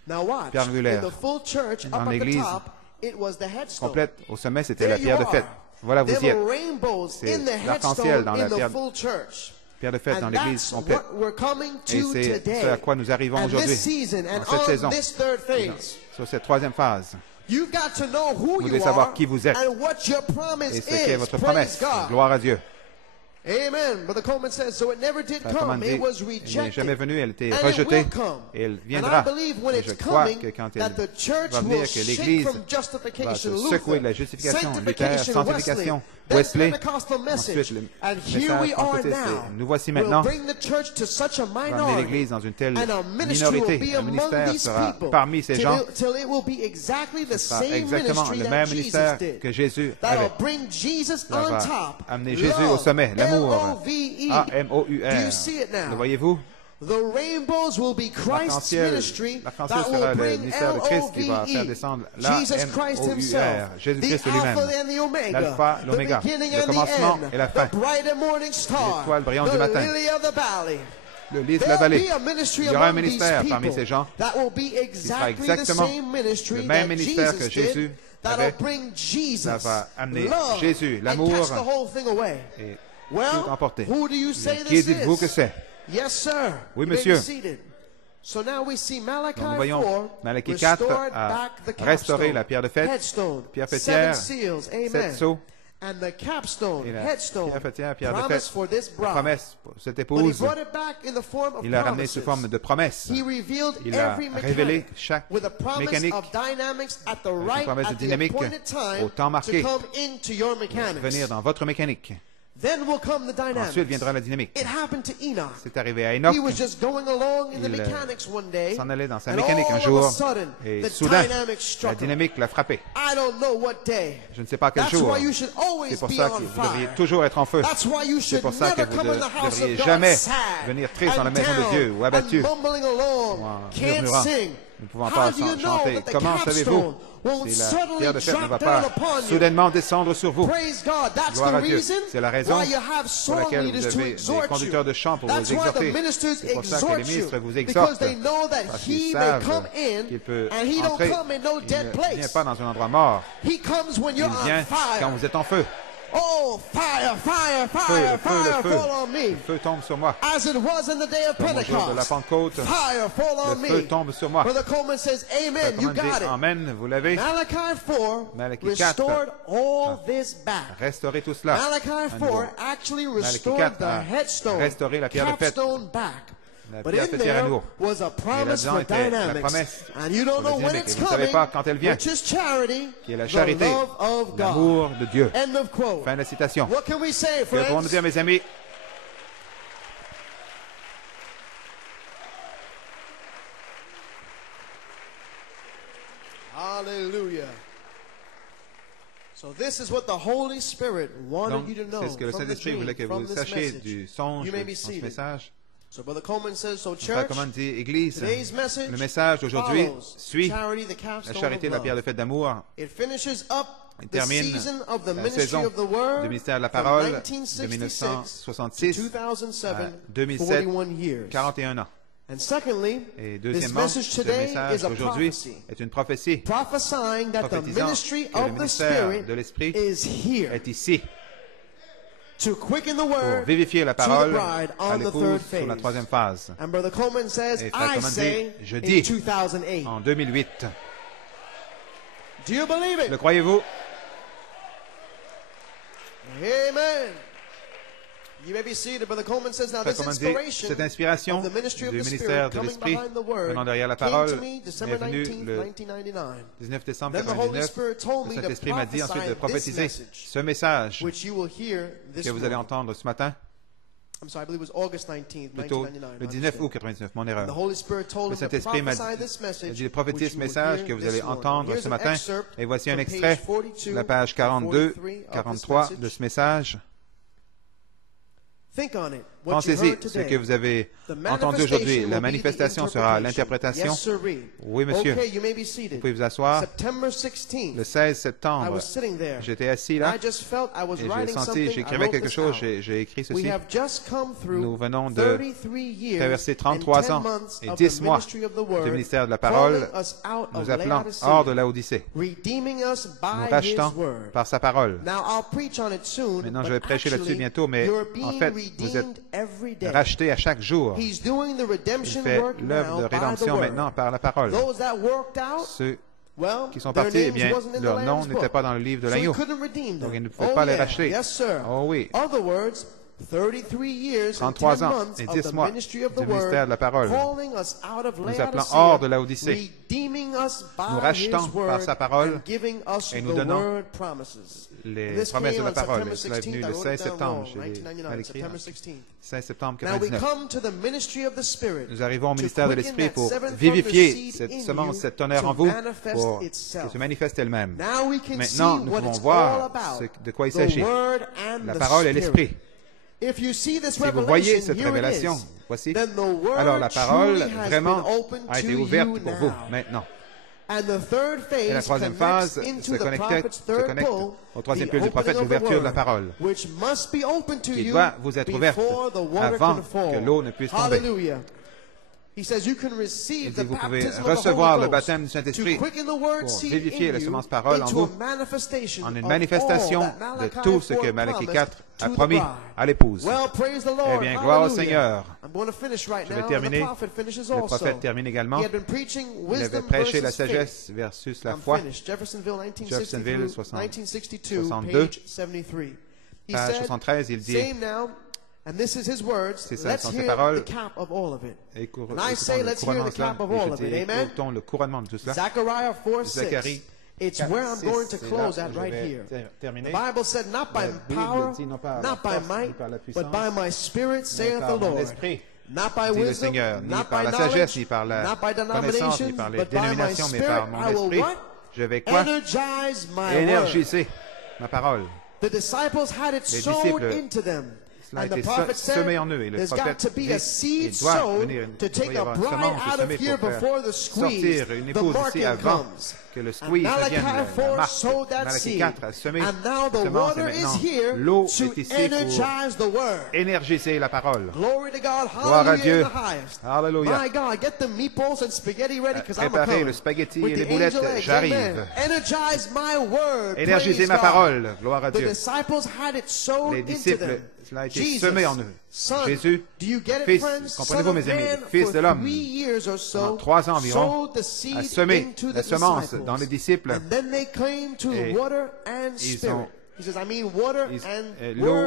Now watch, pierre angulaire. in the full church Dans up at the l'Église top, it was the headstone. complète, au sommet, c'était There la pierre you de fête. are. Voilà, vous There y êtes. were rainbows C'est in the l'arc-en-ciel headstone dans la in the pierre- full church. Pierre de fête dans And l'Église that's complète. what we're coming Et to c'est today. ce à quoi nous arrivons And aujourd'hui, this season and dans cette on saison, this third phase. sur cette troisième phase. You've got to know who Vous you devez savoir are qui vous êtes and what your promise Et ce qu'est is. votre Praise promesse. God. Gloire à Dieu. Amen. Brother Coleman says, so it never did Frère Coleman come. dit, It was elle n'est rejected. jamais venue, elle a été And it rejetée, will come. et elle And I viendra. believe when Et it's je crois coming que quand that elle the church va venir, will que shake l'Église from va justification, se secouer de la Luther, justification, Luther, sanctification, sanctification, Wesley, Wesley, then Pentecostal message. ensuite le And here we message are pentecôtiste. now. Et nous voici We'll maintenant, bring the church to such a va amener minority. l'Église dans une telle And our ministry will minorité. be Un among ministère these sera people parmi ces gens. till it will be exactly the Ce sera same exactement ministry le that même Jesus ministère did. que Jésus That'll avait. bring Jesus Ça on va top. amener Jésus Love, au sommet, l'amour. L-O-V-E. A-M-O-U-R. Do you see it now? Le voyez-vous? The rainbows will be Christ's L'arc-en-ciel ministry l'arc-en-ciel that sera will le bring ministère de Christ qui va faire L-O-V-E. descendre Jesus Christ himself, l'A-M-O-U-R. Jésus-Christ the lui-même. Alpha and the Omega, L'alpha, the l'oméga, beginning le and the commencement end, et la fin. the bright and morning star, L'étoile brillante du the matin. lily of the valley. Le lys de la There'll vallée. be a ministry Il y aura un among these ministère parmi people ces gens that will be sera exactly the exactement same ministry le même that ministère Jesus que Jésus did, that'll avait. bring Jesus, Ça va amener love, Jésus, and l'amour, catch the whole thing away. et Well, tout emporter. who do you say Qui this dites-vous que is? c'est? Yes, sir. Oui, You may be monsieur. seated. So now we see Malachi Donc, nous voyons 4 Malachie 4 restored a back the restauré capstone, la pierre de fête, headstone, pierre 7 fêtière, seals, 7 amen. sceaux, And the capstone, et la headstone, pierre fêtière, pierre de promise fête, for this la bride. promesse pour cette But he épouse. brought it back in the form of Il l'a ramené sous promises. forme de promesse. He revealed Il a every révélé mechanic chaque with a promise mécanique of dynamics at the avec une right, promesse de at the dynamique appointed time au temps to marqué. come into your mechanics. Venir dans votre mécanique. Then will come the dynamics. Ensuite viendra la dynamique. It happened to Enoch. C'est arrivé à Enoch. He was just going along in the Il mechanics one day, s'en allait dans sa and mécanique un all jour, of a sudden, et the soudain, dynamic la struck him. dynamique l'a frappé. I don't know what day. Je ne sais pas quel That's jour. why you should always C'est pour be ça on que vous devriez fire. toujours être en feu. That's why you C'est should pour ça que never vous come in ne the house devriez of God jamais sad venir triste dans la and maison de down Dieu ou abattu, and mumbling along, en can't murmurant. sing. Nous ne pouvons How pas do you know chanter. that the Comment savez-vous capstone won't si la suddenly pierre de fête ne va drop down pas upon you? soudainement descendre sur vous? Praise God. That's Gloire the à Dieu. reason C'est la raison why you have pour song laquelle leaders vous to avez des exhort you. conducteurs de chant pour That's vous why the exhorter. ministers C'est pour ça que exhort les ministres you vous because exhortent. they know that Parce he qu'ils may savent come in qu'il peut and he don't entrer. come in no Il dead ne vient place. pas dans un endroit mort. He comes when Il you're on vient fire. quand vous êtes en feu. Oh, fire, fire, fire, fire, fall on me. Le feu tombe sur moi. As it was in the day of Comme au jour de la Pentecost. Pentecôte, Fire, fall on le feu me. tombe sur moi. Brother Coleman says, Amen, you Commande got dit, it. Amen, vous l'avez. Malachi 4 Malachi restored 4 all this back. Restaurer tout cela. Malachi à nouveau. 4 actually Malachi restored 4 the a headstone, restauré la pierre de fête. capstone back. La But pierre in fêtière à there nouveau. was a promise Et là-dedans for était la dynamics. promesse And you don't pour la know when dynamique. it's Et vous ne savez coming, pas quand elle vient, which is charity, qui est la the charité, love of God. l'amour de Dieu. End of quote. Fin de la citation. What can we say, Que pouvons-nous friends? dire, mes amis? Hallelujah. So this is what the Holy Spirit wanted Donc, you to know c'est ce que le from this Saint-Esprit dream, voulait que from vous this sachiez message. du songe You may dans be ce seated. message. So Brother Coleman says, so Frère church, Commande dit, Église, today's message le message d'aujourd'hui follows suit charity, the la capstone charité of de la pierre love. de fête d'amour. It finishes up Il the termine season of the la ministry saison of the word du ministère de la from parole de 1966 1966 to 2007, à 2007, 41 years. 41 ans. And secondly, Et this deuxièmement, message ce today message is a d'aujourd'hui prophecy, est une prophétie prophesying that the prophétisant ministry que le of the ministère Spirit de l'Esprit is here est ici to quicken the pour word vivifier la to the parole bride à on the l'épouse third sur la phase. troisième phase. And Brother Coleman says, Et Frère I Coleman say dit, je in dis 2008. en 2008. Do you believe it? Le croyez-vous? Amen. You may be seated. Brother Coleman says, now Frère this Coleman dit, inspiration cette inspiration of the ministry of du the ministère Spirit de coming l'Esprit behind the word venant derrière la came parole to me est December venu 19th, le 1999. 19 décembre Then the Holy 1999. Spirit told Le me to Saint-Esprit m'a dit ensuite de prophesy prophétiser this message, ce message which you will hear this que vous allez morning. entendre ce matin, I'm sorry, I believe it was August 19th, plutôt 1999. le 19 août 99, mon And erreur. the Holy Spirit told Le him to Saint-Esprit m'a prophesy this message, dit de prophétiser which ce you will message hear que vous this allez morning. entendre Here's ce an matin. excerpt Et voici un from extrait page 42 de la page and 42, 43 of this 43 message. de ce message. Think on it. What you Pensez-y, heard ce today. que vous avez The entendu aujourd'hui. manifestation La will be manifestation the sera interpretation. l'interprétation. Yes, sirree. Oui, monsieur. Okay, you may be Vous seated. pouvez vous asseoir. September 16th, Le 16 I septembre, was sitting there. j'étais assis And là I just felt I was et j'ai writing senti, something. I j'écrivais wrote quelque this chose, out. j'ai écrit We ceci. have just come through Nous venons de 33 years traverser and 33 10 ans months et of 10 the mois ministry of the word, du ministère de la parole, calling us out nous of appelant Laodicea, hors de l'Odyssée, redeeming us nous by rachetant His word. par sa parole. Now I'll preach on it soon, Maintenant, je but vais prêcher là-dessus actually, bientôt, mais you're en being fait, vous êtes redeemed every day. rachetés à chaque jour. He's doing the Il redemption fait work l'œuvre de now by the rédemption word. maintenant par la parole. Those that worked out, Ceux well, qui sont their partis, eh names bien, wasn't in the leur nom Lamb's n'était book. pas dans le livre de So he l'agneau. couldn't redeem them. Donc, il ne pouvait Oh, pas les yeah. racheter. Yes, sir. Oh oui. Other words, 33 years and 33 10 ans months et of 10 the mois ministry of the du ministère de la word, parole, calling us out of nous appelant Laodicea, hors de l'Odyssée, redeeming us by nous rachetant His par word, sa parole and giving us et nous the donnant word promises. les And this promesses de came la on parole. September Et cela est 16th. venu I le wrote 16 it down septembre. wrong, J'ai mal 1999, écrit. September 16th. 16 septembre Now we 99. come to the ministry of the Spirit. Nous arrivons au to ministère de quicken l'Esprit that pour seventh vivifier wonder seed cette in semence, you cette tonnerre to en vous, manifest pour itself. qu'elle se manifeste elle-même. Now we can Maintenant, see nous what pouvons it's all voir about. de quoi il The s'agit. word and La the parole et Spirit. l'Esprit. If you see this Si vous voyez revelation, cette here it révélation, is. voici, Then the word alors la parole truly has vraiment been opened a été to ouverte you pour now. vous maintenant. And the third Et la phase troisième connects phase into se the connecte prophet's third pull, au troisième the pull du prophète, opening of the l'ouverture de la word, parole, which must be open to qui you doit vous être ouverte before the water avant can fall. que l'eau ne puisse tomber. Hallelujah. He says you can Il receive dit, the vous pouvez baptism of the recevoir Holy le Ghost baptême du to Saint-Esprit quicken the word pour seed vivifier in la you semence parole en into vous, a manifestation en une of manifestation all that de Malachi tout ce que 4 Malachi promised 4 a to the promis bride. à l'épouse. Well, praise the Lord. Eh bien, gloire au Hallelujah. Seigneur. I'm going to finish right Je vais now, and terminer. the prophet finishes Le also. prophète termine également. He had been preaching Il avait wisdom prêché la versus faith. sagesse versus la I'm foi. finished. Jeffersonville, 1960 Jeffersonville, through 1962, 62, page 73. He Page said, 73, il dit, same now, and this is his words, C'est ça, let's sont ses hear paroles. the cap of all of it. écoutons And I say, le let's hear couronnement the de cela, cap of et all je of it. dis, Amen. écoutons le couronnement de tout cela. Zechariah 4:6. Zacharie It's 4, where I'm 6, going to c'est close là at où je right vais here. terminer. The Bible said, not by La Bible power, dit, non par la not by force, ni might, par la but puissance, by my spirit, saith par the mon Lord. esprit, Not by dit le wisdom, Seigneur, ni not par by la knowledge, sagesse, ni par la not by connaissance, ni denominations, par les but by my dénominations, mais spirit, par mon I will esprit. what? Je vais quoi? Energize my word. Énergiser ma parole. The disciples had it Les sown disciples into them. Cela a été semé en eux. Et le prophète dit, il doit venir, il doit y avoir une semence semée pour faire sortir une épouse ici avant que le squeeze devienne la marque. Malachi 4 a semé la semence et maintenant l'eau est ici pour énergiser la parole. Gloire à Dieu. Alléluia. Préparez le spaghetti et les boulettes, j'arrive. Énergisez ma parole. Gloire à Dieu. Les disciples, cela a été semé en eux. Jésus, fils, comprenez-vous mes amis, fils de l'homme, pendant 3 ans environ, a semé la semence dans les disciples et ils ont l'eau,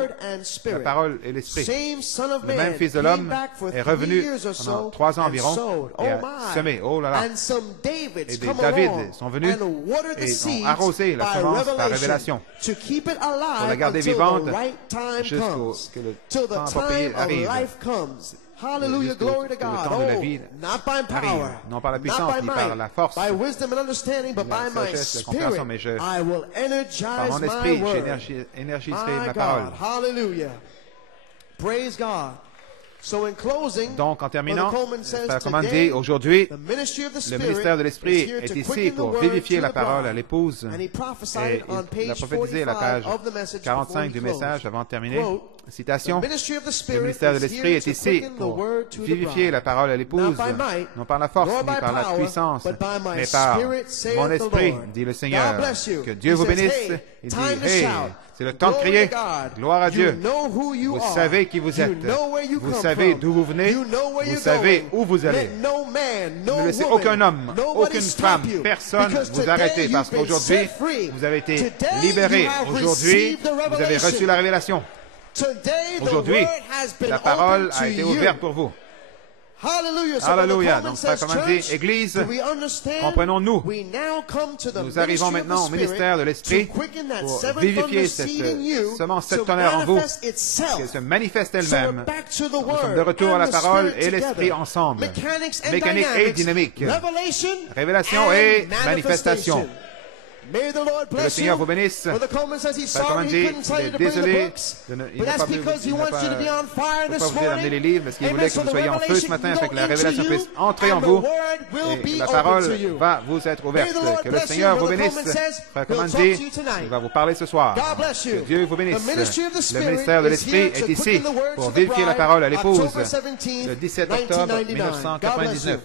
la parole et l'esprit. Le même fils de l'homme est revenu pendant 3 ans environ et a semé. Oh là là! Et des David sont venus et ont arrosé la semence par révélation pour la garder vivante jusqu'au que le temps approprié arrive. Hallelujah, glory to God. Not by power, non par la puissance, ni par la force, by wisdom and understanding, but by my spirit, I will energize my word. Énergiserai ma parole. Hallelujah. Praise God. So in closing, donc, en terminant, Frère Coleman dit, aujourd'hui, le ministère de l'Esprit est ici pour vivifier la parole à l'épouse. Et il a prophétisé à la page 45 du message avant de terminer. Citation, le ministère de l'Esprit est ici pour vivifier la parole à l'épouse, non par la force ni par la puissance, mais par mon esprit, dit le Seigneur. Que Dieu vous bénisse. Il dit, hey, c'est le temps de crier, gloire à Dieu. Vous savez qui vous êtes. Vous savez d'où vous venez. Vous savez où vous allez. Ne laissez aucun homme, aucune femme, personne vous arrêter parce qu'aujourd'hui, vous avez été libérés. Aujourd'hui, vous avez reçu la révélation. Aujourd'hui, la parole a été ouverte pour vous. Alléluia. Donc, Frère Coleman dit, Église, comprenons-nous. Nous arrivons maintenant au ministère de l'Esprit pour vivifier cette semence septonnaire en vous, qu'elle se manifeste elle-même. Nous sommes de retour à la parole et l'Esprit ensemble. Mécanique et dynamique. Révélation et manifestation. Que le Seigneur vous bénisse. Frère Coleman dit, il est désolé, il n'a pas voulu vous amener les livres parce qu'il voulait que vous soyez en feu ce matin afin que la révélation puisse entrer en vous et la parole va vous être ouverte. Que le Seigneur vous bénisse. Frère Coleman dit, il va vous parler ce soir. Que Dieu vous bénisse. Le ministère de l'Esprit est ici pour vivifier la parole à l'épouse le 17 octobre 1999.